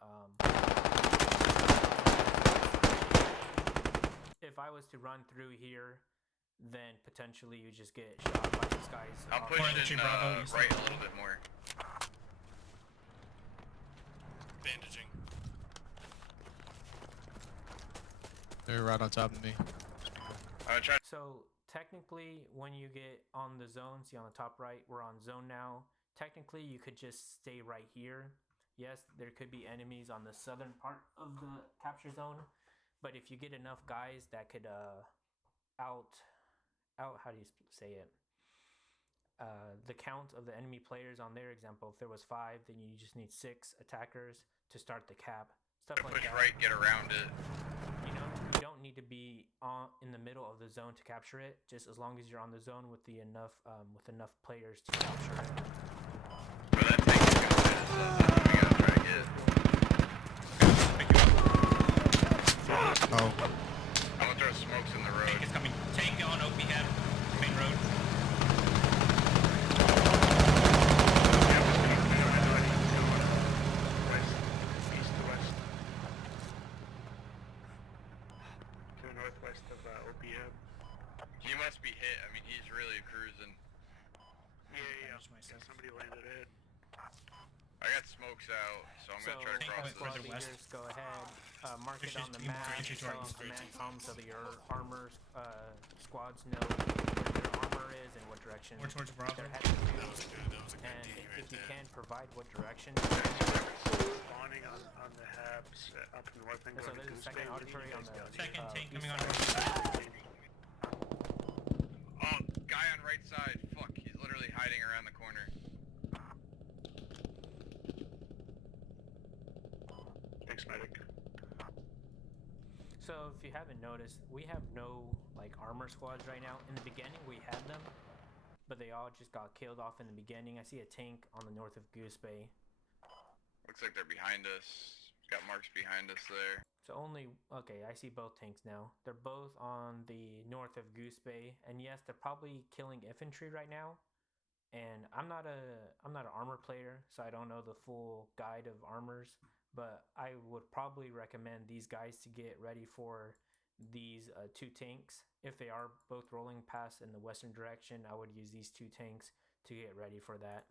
If I was to run through here, then potentially you just get shot by these guys. I'm off- pushing Bravo, east. right a little bit more. Bandaging. They're right on top of me. I'm trying. So technically, when you get on the zone, see on the top right, we're on zone now. Technically, you could just stay right here. Yes, there could be enemies on the southern part of the capture zone, but if you get enough guys that could out how do you say it? The count of the enemy players on their example, if there was 5, then you just need 6 attackers to start the cap. Stuff like Push that. right, get around it. You don't need to be in the middle of the zone to capture it. Just as long as you're on the zone with enough players to capture it. But that tank is gonna hit us, so that's what we gotta try to get. Oh. I'm gonna throw smokes in the road. Tank is coming. Tank on OP head. Main road. He must be hit. I mean, he's really cruising. Yeah. Manage myself. Somebody landed it. I got smokes out, so I'm gonna try to Tank cross point this. further Leaders, west. go ahead. Mark it There's on the just map. entry Tell towards them the command comms so that your armor squads know where their armor is and what direction More towards Bravo. they're heading to. That was a good And DD right if you there. can, provide what direction. Spawning on the habs up north and So going to there's a Goose second Bay. auditory on the Second tank east coming on side. north side. Oh, guy on right side. Fuck, he's literally hiding around the corner. Thanks, medic. So if you haven't noticed, we have no like armor squads right now. In the beginning we had them, but they all just got killed off in the beginning. I see a tank on the north of Goose Bay. Looks like they're behind us. Got marks behind us there. So okay, I see both tanks now. They're both on the north of Goose Bay, and yes, they're probably killing infantry right now. And I'm not an armor player, so I don't know the full guide of armors, but I would probably recommend these guys to get ready for these two tanks. If they are both rolling past in the western direction, I would use these two tanks to get ready for that.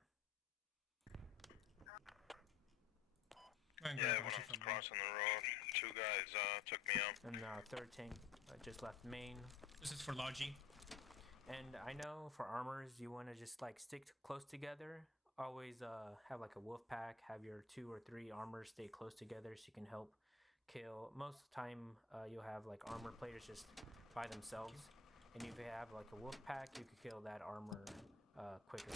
Go and Yeah, grab when Archie I was from crossing the road, two guys took me out. And our third tank just left main. This is for Logi. And I know for armors, you want to just like stick close together. Always have like a wolf pack. Have your 2 or 3 armors stay close together so you can help kill. Most of the time, you'll have like armor players just by themselves. And if you have like a wolf pack, you can kill that armor quicker.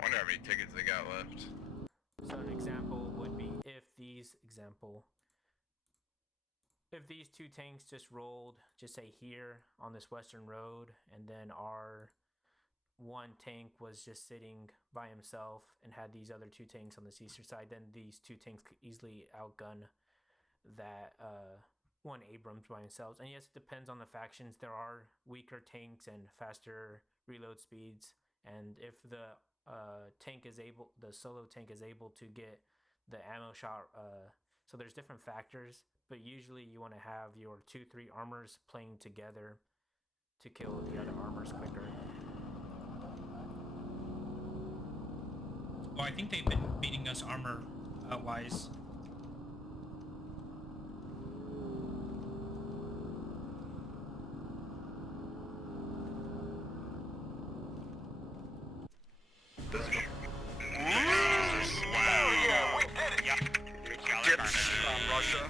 Wonder how many tickets they got left. So an example would be if these two tanks just rolled, just say here on this western road, and then our one tank was just sitting by himself and had these other 2 tanks on the eastern side, then these 2 tanks could easily outgun that one Abrams by themselves. And yes, it depends on the factions. There are weaker tanks and faster reload speeds, and if the solo tank is able to get the ammo shot, so there's different factors, but usually you want to have your 2-3 armors playing together to kill the other armors quicker. Well, I think they've been beating us armor wise. Russia.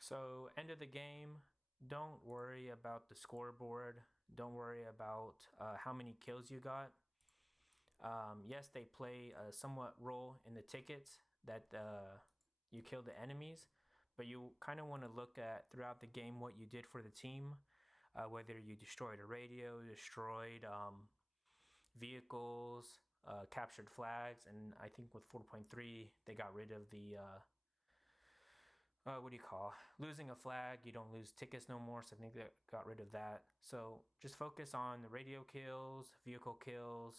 So end of the game, don't worry about the scoreboard. Don't worry about how many kills you got. Yes, they play a somewhat role in the tickets that you kill the enemies, but you kind of want to look at throughout the game what you did for the team, whether you destroyed a radio, destroyed vehicles, captured flags, and I think with 4.3 they got rid of the losing a flag. You don't lose tickets no more, so I think they got rid of that. So just focus on the radio kills, vehicle kills,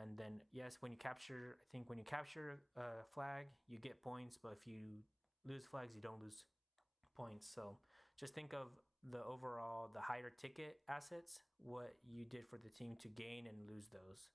and then yes, when you capture a flag you get points, but if you lose flags you don't lose points. So just think of the overall, the higher ticket assets, what you did for the team to gain and lose those.